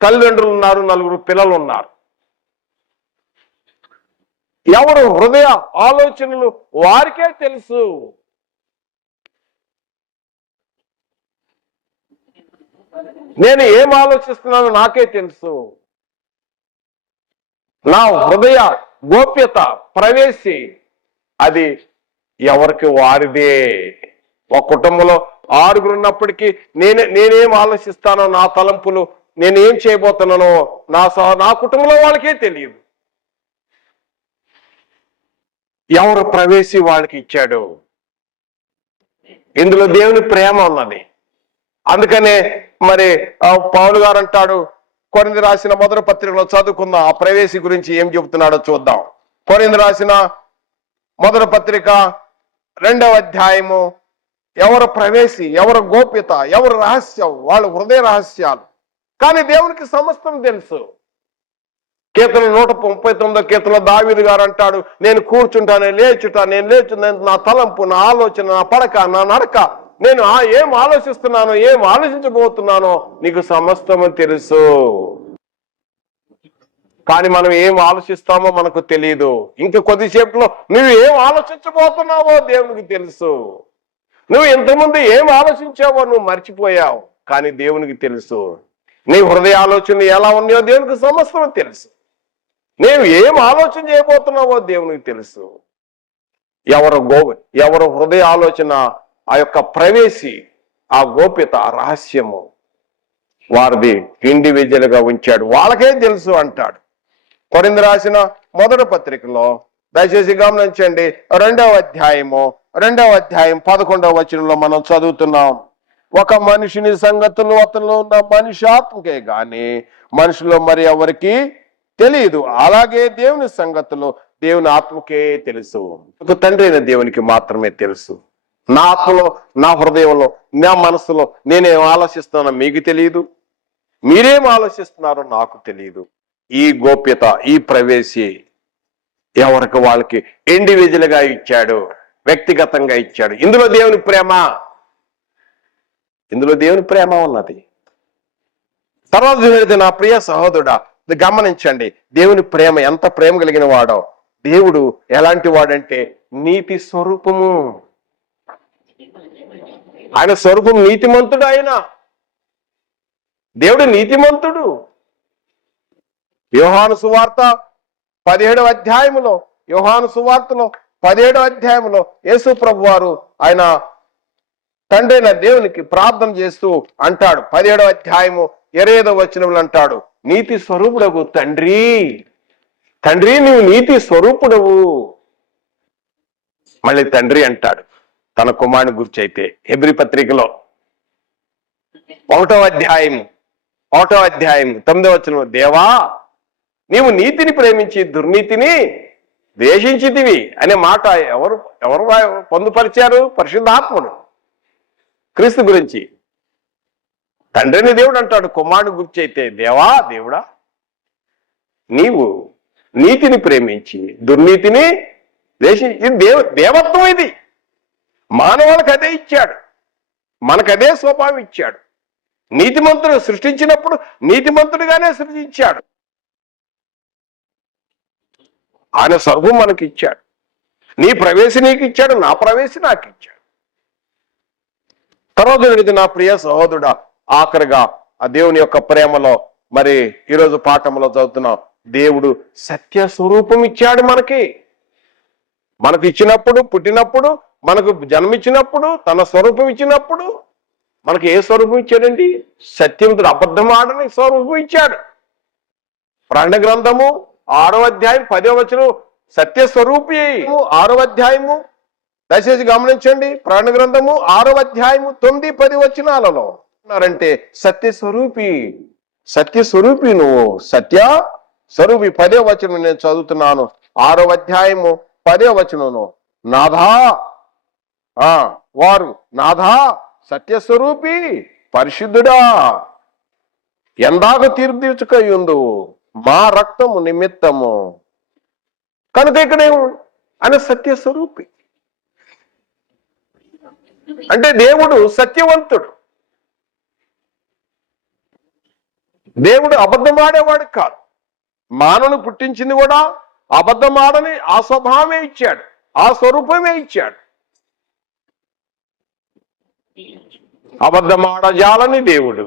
తల్లిదండ్రులు ఉన్నారు, 4 పిల్లలు ఉన్నారు. ఎవరు హృదయ ఆలోచనలు వారికే తెలుసు. నేను ఏం ఆలోచిస్తున్నానో నాకే తెలుసు. నా హృదయ గోప్యత ప్రవేశి అది ఎవరికి వారిదే. ఒక కుటుంబంలో 6 ఉన్నప్పటికీ నేనేం ఆలోచిస్తానో, నా తలంపులు, నేనేం చేయబోతున్నానో నా కుటుంబంలో వాళ్ళకే తెలియదు. ఎవరు ప్రవేశి వాళ్ళకి ఇచ్చాడు. ఇందులో దేవుని ప్రేమ ఉన్నది. అందుకనే మరి పౌలు గారు అంటాడు, కొరింథీ రాసిన మొదటి పత్రికలో చదువుకుందాం, ఆ ప్రవేశి గురించి ఏం చెబుతున్నాడో చూద్దాం. కొరింథీ రాసిన మొదటి పత్రిక 2వ అధ్యాయము, ఎవరు ప్రవేశి, ఎవరు గోప్యత, ఎవరు రహస్యం, వాళ్ళ హృదయ రహస్యాలు. కానీ దేవునికి సమస్తం తెలుసు. కీర్తన 139వ కీర్తనలో దావీదు గారు అంటాడు, నేను కూర్చుంటా, నేను లేచు, నా తలంపు, నా ఆలోచన, నా పడక, నా నడక, నేను ఏం ఆలోచిస్తున్నానో, ఏం ఆలోచించబోతున్నానో నీకు సమస్తము తెలుసు. కానీ మనం ఏం ఆలోచిస్తామో మనకు తెలియదు. ఇంక కొద్దిసేపులో నువ్వు ఏం ఆలోచించబోతున్నావో దేవునికి తెలుసు. నువ్వు ఇంతకుముందు ఏం ఆలోచించావో నువ్వు మర్చిపోయావు, కానీ దేవునికి తెలుసు. నీ హృదయ ఆలోచనలు ఎలా ఉన్నాయో దేవునికి సమస్తము తెలుసు. నేను ఏం ఆలోచన చేయబోతున్నావో దేవునికి తెలుసు. ఎవరు హృదయ ఆలోచన, ఆ యొక్క ప్రవేశి, ఆ గోప్యత, ఆ రహస్యము వారిది ఇండివిజువల్ గా ఉంచాడు, వాళ్ళకే తెలుసు అంటాడు. కొరింథీ రాసిన మొదటి పత్రికలో దయచేసి గమనించండి, 2వ అధ్యాయం 11వ వచనంలో మనం చదువుతున్నాం. ఒక మనిషిని సంగతులు అతనిలో ఉన్న మనిషి ఆత్మకే గాని మనుషులో మరి ఎవరికి తెలియదు. అలాగే దేవుని సంగతులు దేవుని ఆత్మకే తెలుసు. ఒక తండ్రి అయిన దేవునికి మాత్రమే తెలుసు. నా ఆత్మలో, నా హృదయంలో, నా మనసులో నేనేం ఆలోచిస్తున్నానో మీకు తెలియదు, మీరేం ఆలోచిస్తున్నారో నాకు తెలియదు. ఈ గోప్యత, ఈ ప్రవేశి ఎవరికి వాళ్ళకి ఇండివిజువల్ గా ఇచ్చాడు, వ్యక్తిగతంగా ఇచ్చాడు. ఇందులో దేవుని ప్రేమ ఉన్నది. తర్వాత చూడండి నా ప్రియ సహోదరుడా, గమనించండి దేవుని ప్రేమ ఎంత ప్రేమ కలిగిన వాడో. దేవుడు ఎలాంటి వాడంటే నీతి స్వరూపము. ఆయన స్వరూపం నీతిమంతుడు. ఆయన దేవుడు నీతిమంతుడు. యోహాను సువార్త 17వ అధ్యాయములో, యోహాను సువార్తలో 17వ అధ్యాయంలో యేసు ప్రభు వారు ఆయన తండ్రి అయిన దేవునికి ప్రార్థన చేస్తూ అంటాడు. 17వ అధ్యాయము 25వ వచనంలో అంటాడు, నీతి స్వరూపుడవు తండ్రి, తండ్రి నువ్వు నీతి స్వరూపుడవు. మళ్ళీ తండ్రి అంటాడు తన కుమారుని గురించి. అయితే హెబ్రీ పత్రికలో 1వ అధ్యాయము 9వ వచనం, దేవా నీవు నీతిని ప్రేమించి దుర్నీతిని ద్వేషించితివి అనే మాట ఎవరు పొందుపరిచారు? పరిశుద్ధాత్ముడు క్రీస్తు గురించి. తండ్రిని దేవుడు అంటాడు కుమారుని గురించి. అయితే దేవుడా నీవు నీతిని ప్రేమించి దుర్నీతిని ద్వేషించి, ఇది దేవత్వం. ఇది మానవులకు అదే ఇచ్చాడు, మనకు అదే స్వభావం ఇచ్చాడు. నీతిమంతుడు సృష్టించినప్పుడు నీతిమంతుడిగానే సృష్టించాడు. ఆయన స్వరూపం మనకి ఇచ్చాడు. నీ ప్రవేశి నీకు ఇచ్చాడు, నా ప్రవేశి నాకు ఇచ్చాడు. తర్వాత నా ప్రియ సహోదరుడా, ఆఖరిగా ఆ దేవుని యొక్క ప్రేమలో మరి ఈరోజు పాఠంలో చదువుతున్నాం, దేవుడు సత్య స్వరూపం ఇచ్చాడు మనకి. మనకు ఇచ్చినప్పుడు, పుట్టినప్పుడు, మనకు జన్మించినప్పుడు, తన స్వరూపం ఇచ్చినప్పుడు మనకి ఏ స్వరూపం ఇచ్చాడండి? సత్యవంతుడు, అబద్ధం ఆడని స్వరూపం ఇచ్చాడు. ప్రకటన గ్రంథము 6వ అధ్యాయం 10వ వచనం సత్య స్వరూపి. 6వ అధ్యాయము దయచేసి గమనించండి. ప్రకటన గ్రంథము 6వ అధ్యాయము 9, 10 వచనాలలో ఉన్నారంటే సత్య స్వరూపి, సత్య స్వరూపి నువ్వు, సత్య స్వరూపి. 10వ వచనం నేను చదువుతున్నాను. 6వ అధ్యాయము 10వ వచనంలో, నాథా వారు నాథా సత్యస్వరూపి పరిశుద్ధుడా ఎందాక తీర్చుకయుందు మా రక్తము నిమిత్తము. కనుక ఇక్కడ ఆయన సత్యస్వరూపి అంటే దేవుడు సత్యవంతుడు. దేవుడు అబద్ధమాడేవాడు కాదు. మానవుని పుట్టించింది కూడా అబద్ధమాడని ఆ స్వభావమే ఇచ్చాడు, ఆ స్వరూపమే ఇచ్చాడు. అబద్ధమాడజాలని దేవుడు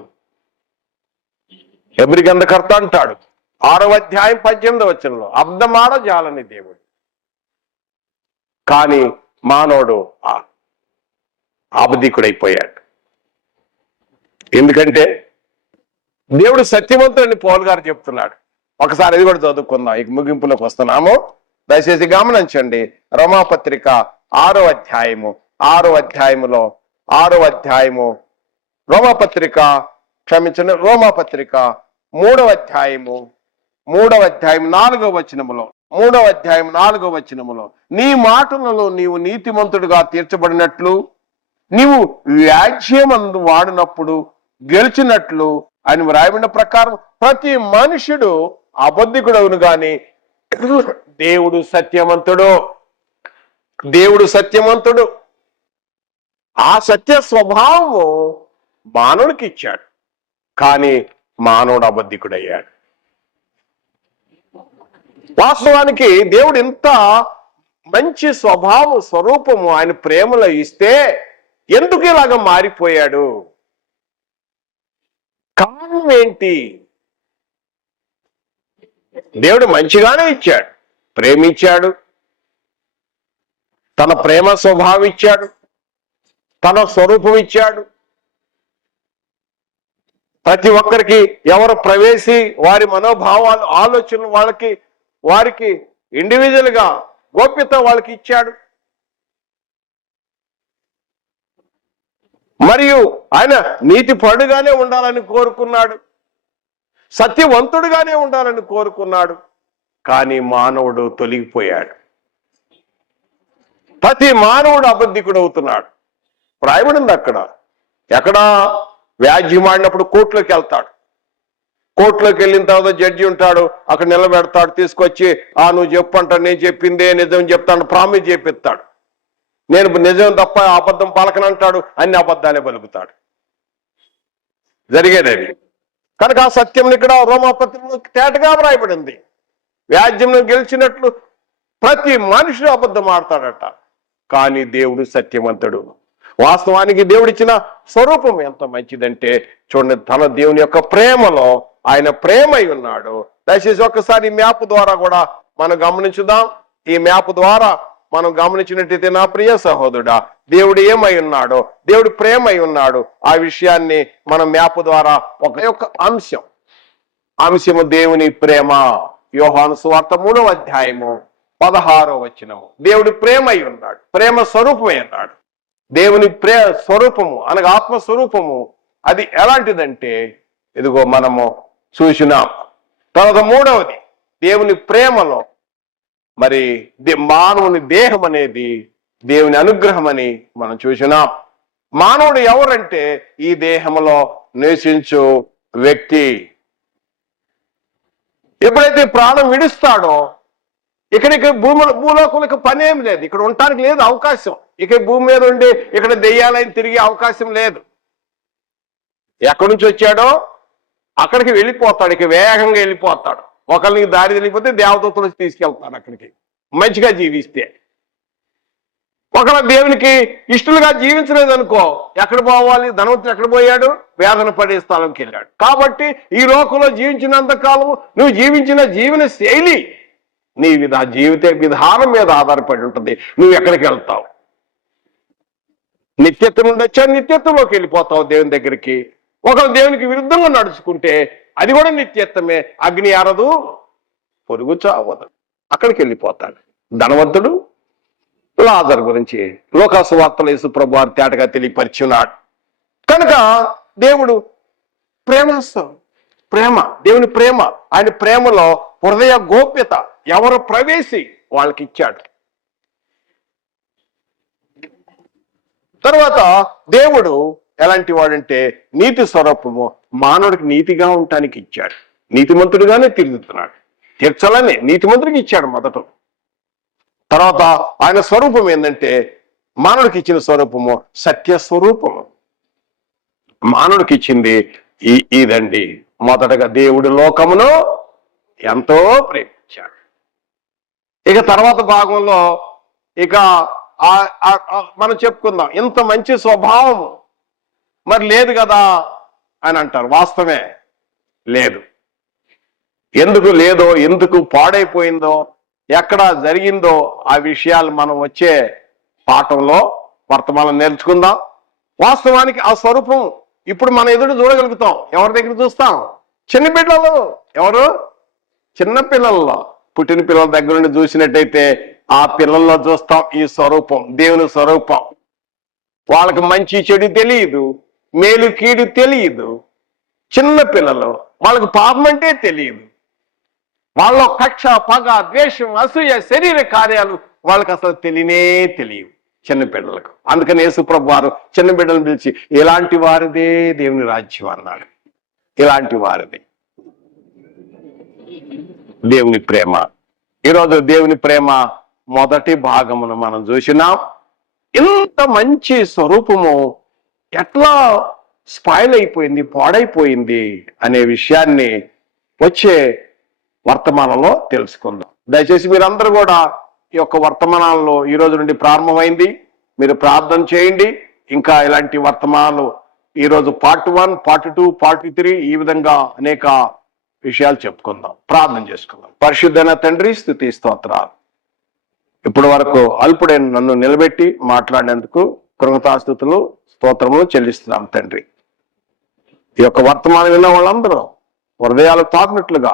హెబ్రీ గ్రంథకర్త అంటాడు 6వ అధ్యాయం 18వ వచనంలో, అబద్ధమాడజాలని దేవుడు. కానీ మానవుడు అబద్ధికుడైపోయాడు. ఎందుకంటే దేవుడు సత్యవంతుడని పౌలు గారు చెప్తున్నాడు. ఒకసారి అది కూడా చదువుకుందాం, ఇక ముగింపులోకి వస్తున్నాము. దయచేసి గమనించండి. రోమాపత్రిక 6వ అధ్యాయము 6వ అధ్యాయములో 6వ అధ్యాయము రోమాపత్రిక 3వ అధ్యాయము 4వ వచనములో 3వ అధ్యాయం 4వ వచనములో, నీ మాటలలో నీవు నీతిమంతుడుగా తీర్చబడినట్లు నీవు వ్యాజ్యమందు వాడినప్పుడు గెలిచినట్లు అని వ్రాయబడిన ప్రకారం ప్రతి మనుషుడు అబద్ధికుడవును గాని దేవుడు సత్యవంతుడు. దేవుడు సత్యవంతుడు. ఆ సత్య స్వభావము మానవుడికి ఇచ్చాడు, కానీ మానవుడు అబద్ధికుడయ్యాడు. వాస్తవానికి దేవుడు ఇంత మంచి స్వరూపము ఆయన ప్రేమలో ఇస్తే ఎందుకు ఇలాగ మారిపోయాడు? కారణం ఏంటి? దేవుడు మంచిగానే ఇచ్చాడు, ప్రేమించాడు, తన ప్రేమ స్వభావం ఇచ్చాడు, తన స్వరూపం ఇచ్చాడు. ప్రతి ఒక్కరికి ఎవరు ప్రవేశి వారి మనోభావాలు ఆలోచనలు వారికి ఇండివిజువల్ గా గోప్యత వాళ్ళకి ఇచ్చాడు. మరియు ఆయన నీతి పరుడుగానే ఉండాలని కోరుకున్నాడు, సత్యవంతుడుగానే ఉండాలని కోరుకున్నాడు. కానీ మానవుడు తొలగిపోయాడు. ప్రతి మానవుడు అబద్ధికుడు అవుతున్నాడు. రాయబడింది అక్కడ. ఎక్కడ వ్యాజ్యం ఆడినప్పుడు కోర్టులోకి వెళ్తాడు. కోర్టులోకి వెళ్ళిన తర్వాత జడ్జి ఉంటాడు, అక్కడ నిలబెడతాడు, తీసుకొచ్చి నువ్వు చెప్పు అంటాడు. నేను చెప్పిందే నిజం చెప్తాను, ప్రామిస్ చేపిస్తాడు. నేను నిజం తప్ప అబద్ధం పలకనంటాడు, అన్ని అబద్ధాలే పలుకుతాడు. జరిగేది. కనుక ఆ సత్యం ఇక్కడ రోమాపత్రికలో తేటగా వ్రాయబడింది. వ్యాజ్యం గెలిచినట్లు ప్రతి మనుషుడు అబద్ధం ఆడతాడట, కానీ దేవుడు సత్యవంతుడు. వాస్తవానికి దేవుడిచ్చిన స్వరూపం ఎంత మంచిదంటే చూడండి, తన దేవుని యొక్క ప్రేమలో ఆయన ప్రేమై ఉన్నాడు. దయచేసి ఒక్కసారి ఈ మ్యాప్ ద్వారా కూడా మనం గమనించుదాం. ఈ మ్యాప్ ద్వారా మనం గమనించినట్టయితే నా ప్రియ సహోదరుడా, దేవుడు ఏమై ఉన్నాడో, దేవుడు ప్రేమై ఉన్నాడు. ఆ విషయాన్ని మనం మ్యాప్ ద్వారా ఒక అంశము దేవుని ప్రేమ. యోహాను సువార్త 3వ అధ్యాయము 16వ వచనము. దేవుడు ప్రేమై ఉన్నాడు, ప్రేమ స్వరూపమై ఉన్నాడు. దేవుని స్వరూపము అనగా ఆత్మస్వరూపము అది ఎలాంటిదంటే ఇదిగో మనము చూసినాం. తర్వాత 3వది, దేవుని ప్రేమలో మరి మానవుని దేహం అనేది దేవుని అనుగ్రహం అని మనం చూసినాం. మానవుడు ఎవరంటే ఈ దేహంలో నివసించు వ్యక్తి. ఎప్పుడైతే ప్రాణం విడుస్తాడో ఇక్కడికి భూలోకంలో పని ఏం లేదు, ఇక్కడ ఉండటానికి లేదు అవకాశం. ఇక భూమి మీద ఉండి ఇక్కడ దెయ్యాలని తిరిగే అవకాశం లేదు. ఎక్కడి నుంచి వచ్చాడో అక్కడికి వెళ్ళిపోతాడు, ఇక వేగంగా వెళ్ళిపోతాడు. ఒకరికి దారి తెలియకపోతే దేవదూతలు తీసుకెళ్తాడు అక్కడికి, మంచిగా జీవిస్తే. ఒకవేళ దేవునికి ఇష్టలుగా జీవించలేదనుకో, ఎక్కడ పోవాలి? ధనవంతుడు ఎక్కడ పోయాడు? వేదన పడే స్థలంకి వెళ్ళాడు. కాబట్టి ఈ లోకంలో జీవించినంత కాలం నువ్వు జీవించిన జీవన శైలి నీ జీవిత విధానం మీద ఆధారపడి ఉంటుంది. నువ్వు ఎక్కడికి వెళ్తావు? నిత్యత్వం నుండి వచ్చా నిత్యత్వంలోకి వెళ్ళిపోతావు దేవుని దగ్గరికి. ఒకరు దేవునికి విరుద్ధంగా నడుచుకుంటే అది కూడా నిత్యత్వమే. అగ్ని ఆరదు, పొరుగు చావదు, అక్కడికి వెళ్ళిపోతాడు. ధనవంతుడు లాజరు గురించి లోకాసు వార్తలు యేసు ప్రభు వారు తేటగా తెలియపరిచున్నాడు. కనుక దేవుడు ప్రేమ, దేవుని ప్రేమ, ఆయన ప్రేమలో హృదయ గోప్యత ఎవరు ప్రవేశి వాళ్ళకి ఇచ్చాడు. తర్వాత దేవుడు ఎలాంటి వాడంటే నీతి స్వరూపము, మానవుడికి నీతిగా ఉండటానికి ఇచ్చాడు. నీతిమంతుడిగానే తిరుగుతున్నాడు, తీర్చాలని నీతిమంతుడికి ఇచ్చాడు మొదట. తర్వాత ఆయన స్వరూపం ఏంటంటే మానవుడికి ఇచ్చిన స్వరూపము సత్య స్వరూపము. మానవుడికి ఇచ్చింది ఇదండి. మొదటగా దేవుడు లోకమును ఎంతో ప్రేమించాడు. ఇక తర్వాత భాగంలో ఇక మనం చెప్పుకుందాం, ఇంత మంచి స్వభావం మరి లేదు కదా అని అంటారు. వాస్తవమే, లేదు. ఎందుకు లేదో, ఎందుకు పాడైపోయిందో, ఎక్కడ జరిగిందో ఆ విషయాలు మనం వచ్చే పాఠంలో వర్తమానం నేర్చుకుందాం. వాస్తవానికి ఆ స్వరూపం ఇప్పుడు మన ఎదురు చూడగలుగుతాం. ఎవరి దగ్గర చూస్తాం? చిన్న పిల్లలు. ఎవరు? చిన్న పిల్లల్లో, పుట్టిన పిల్లల దగ్గర నుండి చూసినట్టయితే ఆ పిల్లల్లో చూస్తాం ఈ స్వరూపం, దేవుని స్వరూపం. వాళ్ళకి మంచి చెడు తెలియదు, మేలు కీడు తెలియదు. చిన్న పిల్లలు, వాళ్ళకి పాపం అంటే తెలియదు. వాళ్ళ కక్ష, పగ, ద్వేషం, అసూయ, శరీర కార్యాలు వాళ్ళకి అసలు తెలియవు చిన్నపిల్లలకు. అందుకని యేసు ప్రభు వారు చిన్న బిడ్డలను పిలిచి ఇలాంటి వారిదే దేవుని రాజ్యం అన్నాడు. ఇలాంటి వారిది దేవుని ప్రేమ. ఈరోజు దేవుని ప్రేమ మొదటి భాగమును మనం చూసినాం. ఇంత మంచి స్వరూపము ఎట్లా స్పాయిల్ అయిపోయింది, పాడైపోయింది అనే విషయాన్ని వచ్చే వర్తమానంలో తెలుసుకుందాం. దయచేసి మీరందరూ కూడా ఈ యొక్క వర్తమానాల్లో ఈ రోజు నుండి ప్రారంభమైంది, మీరు ప్రార్థన చేయండి. ఇంకా ఇలాంటి వర్తమానాలు ఈరోజు పార్ట్ 1, పార్ట్ 2, పార్ట్ 3 ఈ విధంగా అనేక విషయాలు చెప్పుకుందాం. ప్రార్థన చేసుకుందాం. పరిశుద్ధైన తండ్రి, స్తుతి స్తోత్రాలు. ఇప్పటి వరకు అల్పుడైన నన్ను నిలబెట్టి మాట్లాడినందుకు కృతజ్ఞతాస్తుతులు, స్తోత్రములు చెల్లిస్తున్నాం తండ్రి. ఈ యొక్క వర్తమానం విన్న వాళ్ళందరూ హృదయాలు తాకినట్లుగా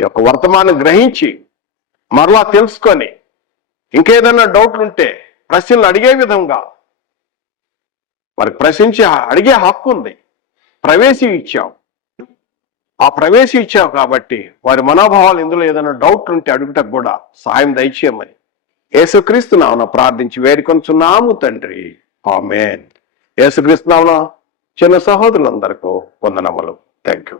ఈ యొక్క వర్తమానం గ్రహించి మరలా తెలుసుకొని ఇంకేదైనా డౌట్లు ఉంటే ప్రశ్నలు అడిగే విధంగా వారికి ప్రశ్నించి అడిగే హక్కు ఉంది. ప్రవేశం ఇచ్చావు, ఆ ప్రవేశం ఇచ్చావు కాబట్టి వారి మనోభావాలు ఇందులో ఏదైనా డౌట్ ఉంటే అడుగుటకు కూడా సాయం దయచేయమని యేసుక్రీస్తు నామమున ప్రార్థించి వేడుకొంచున్నాము తండ్రి. ఆమేన్. యేసుక్రీస్తు నామమున చిన్న సహోదరులందరికీ వందనములు. Thank you.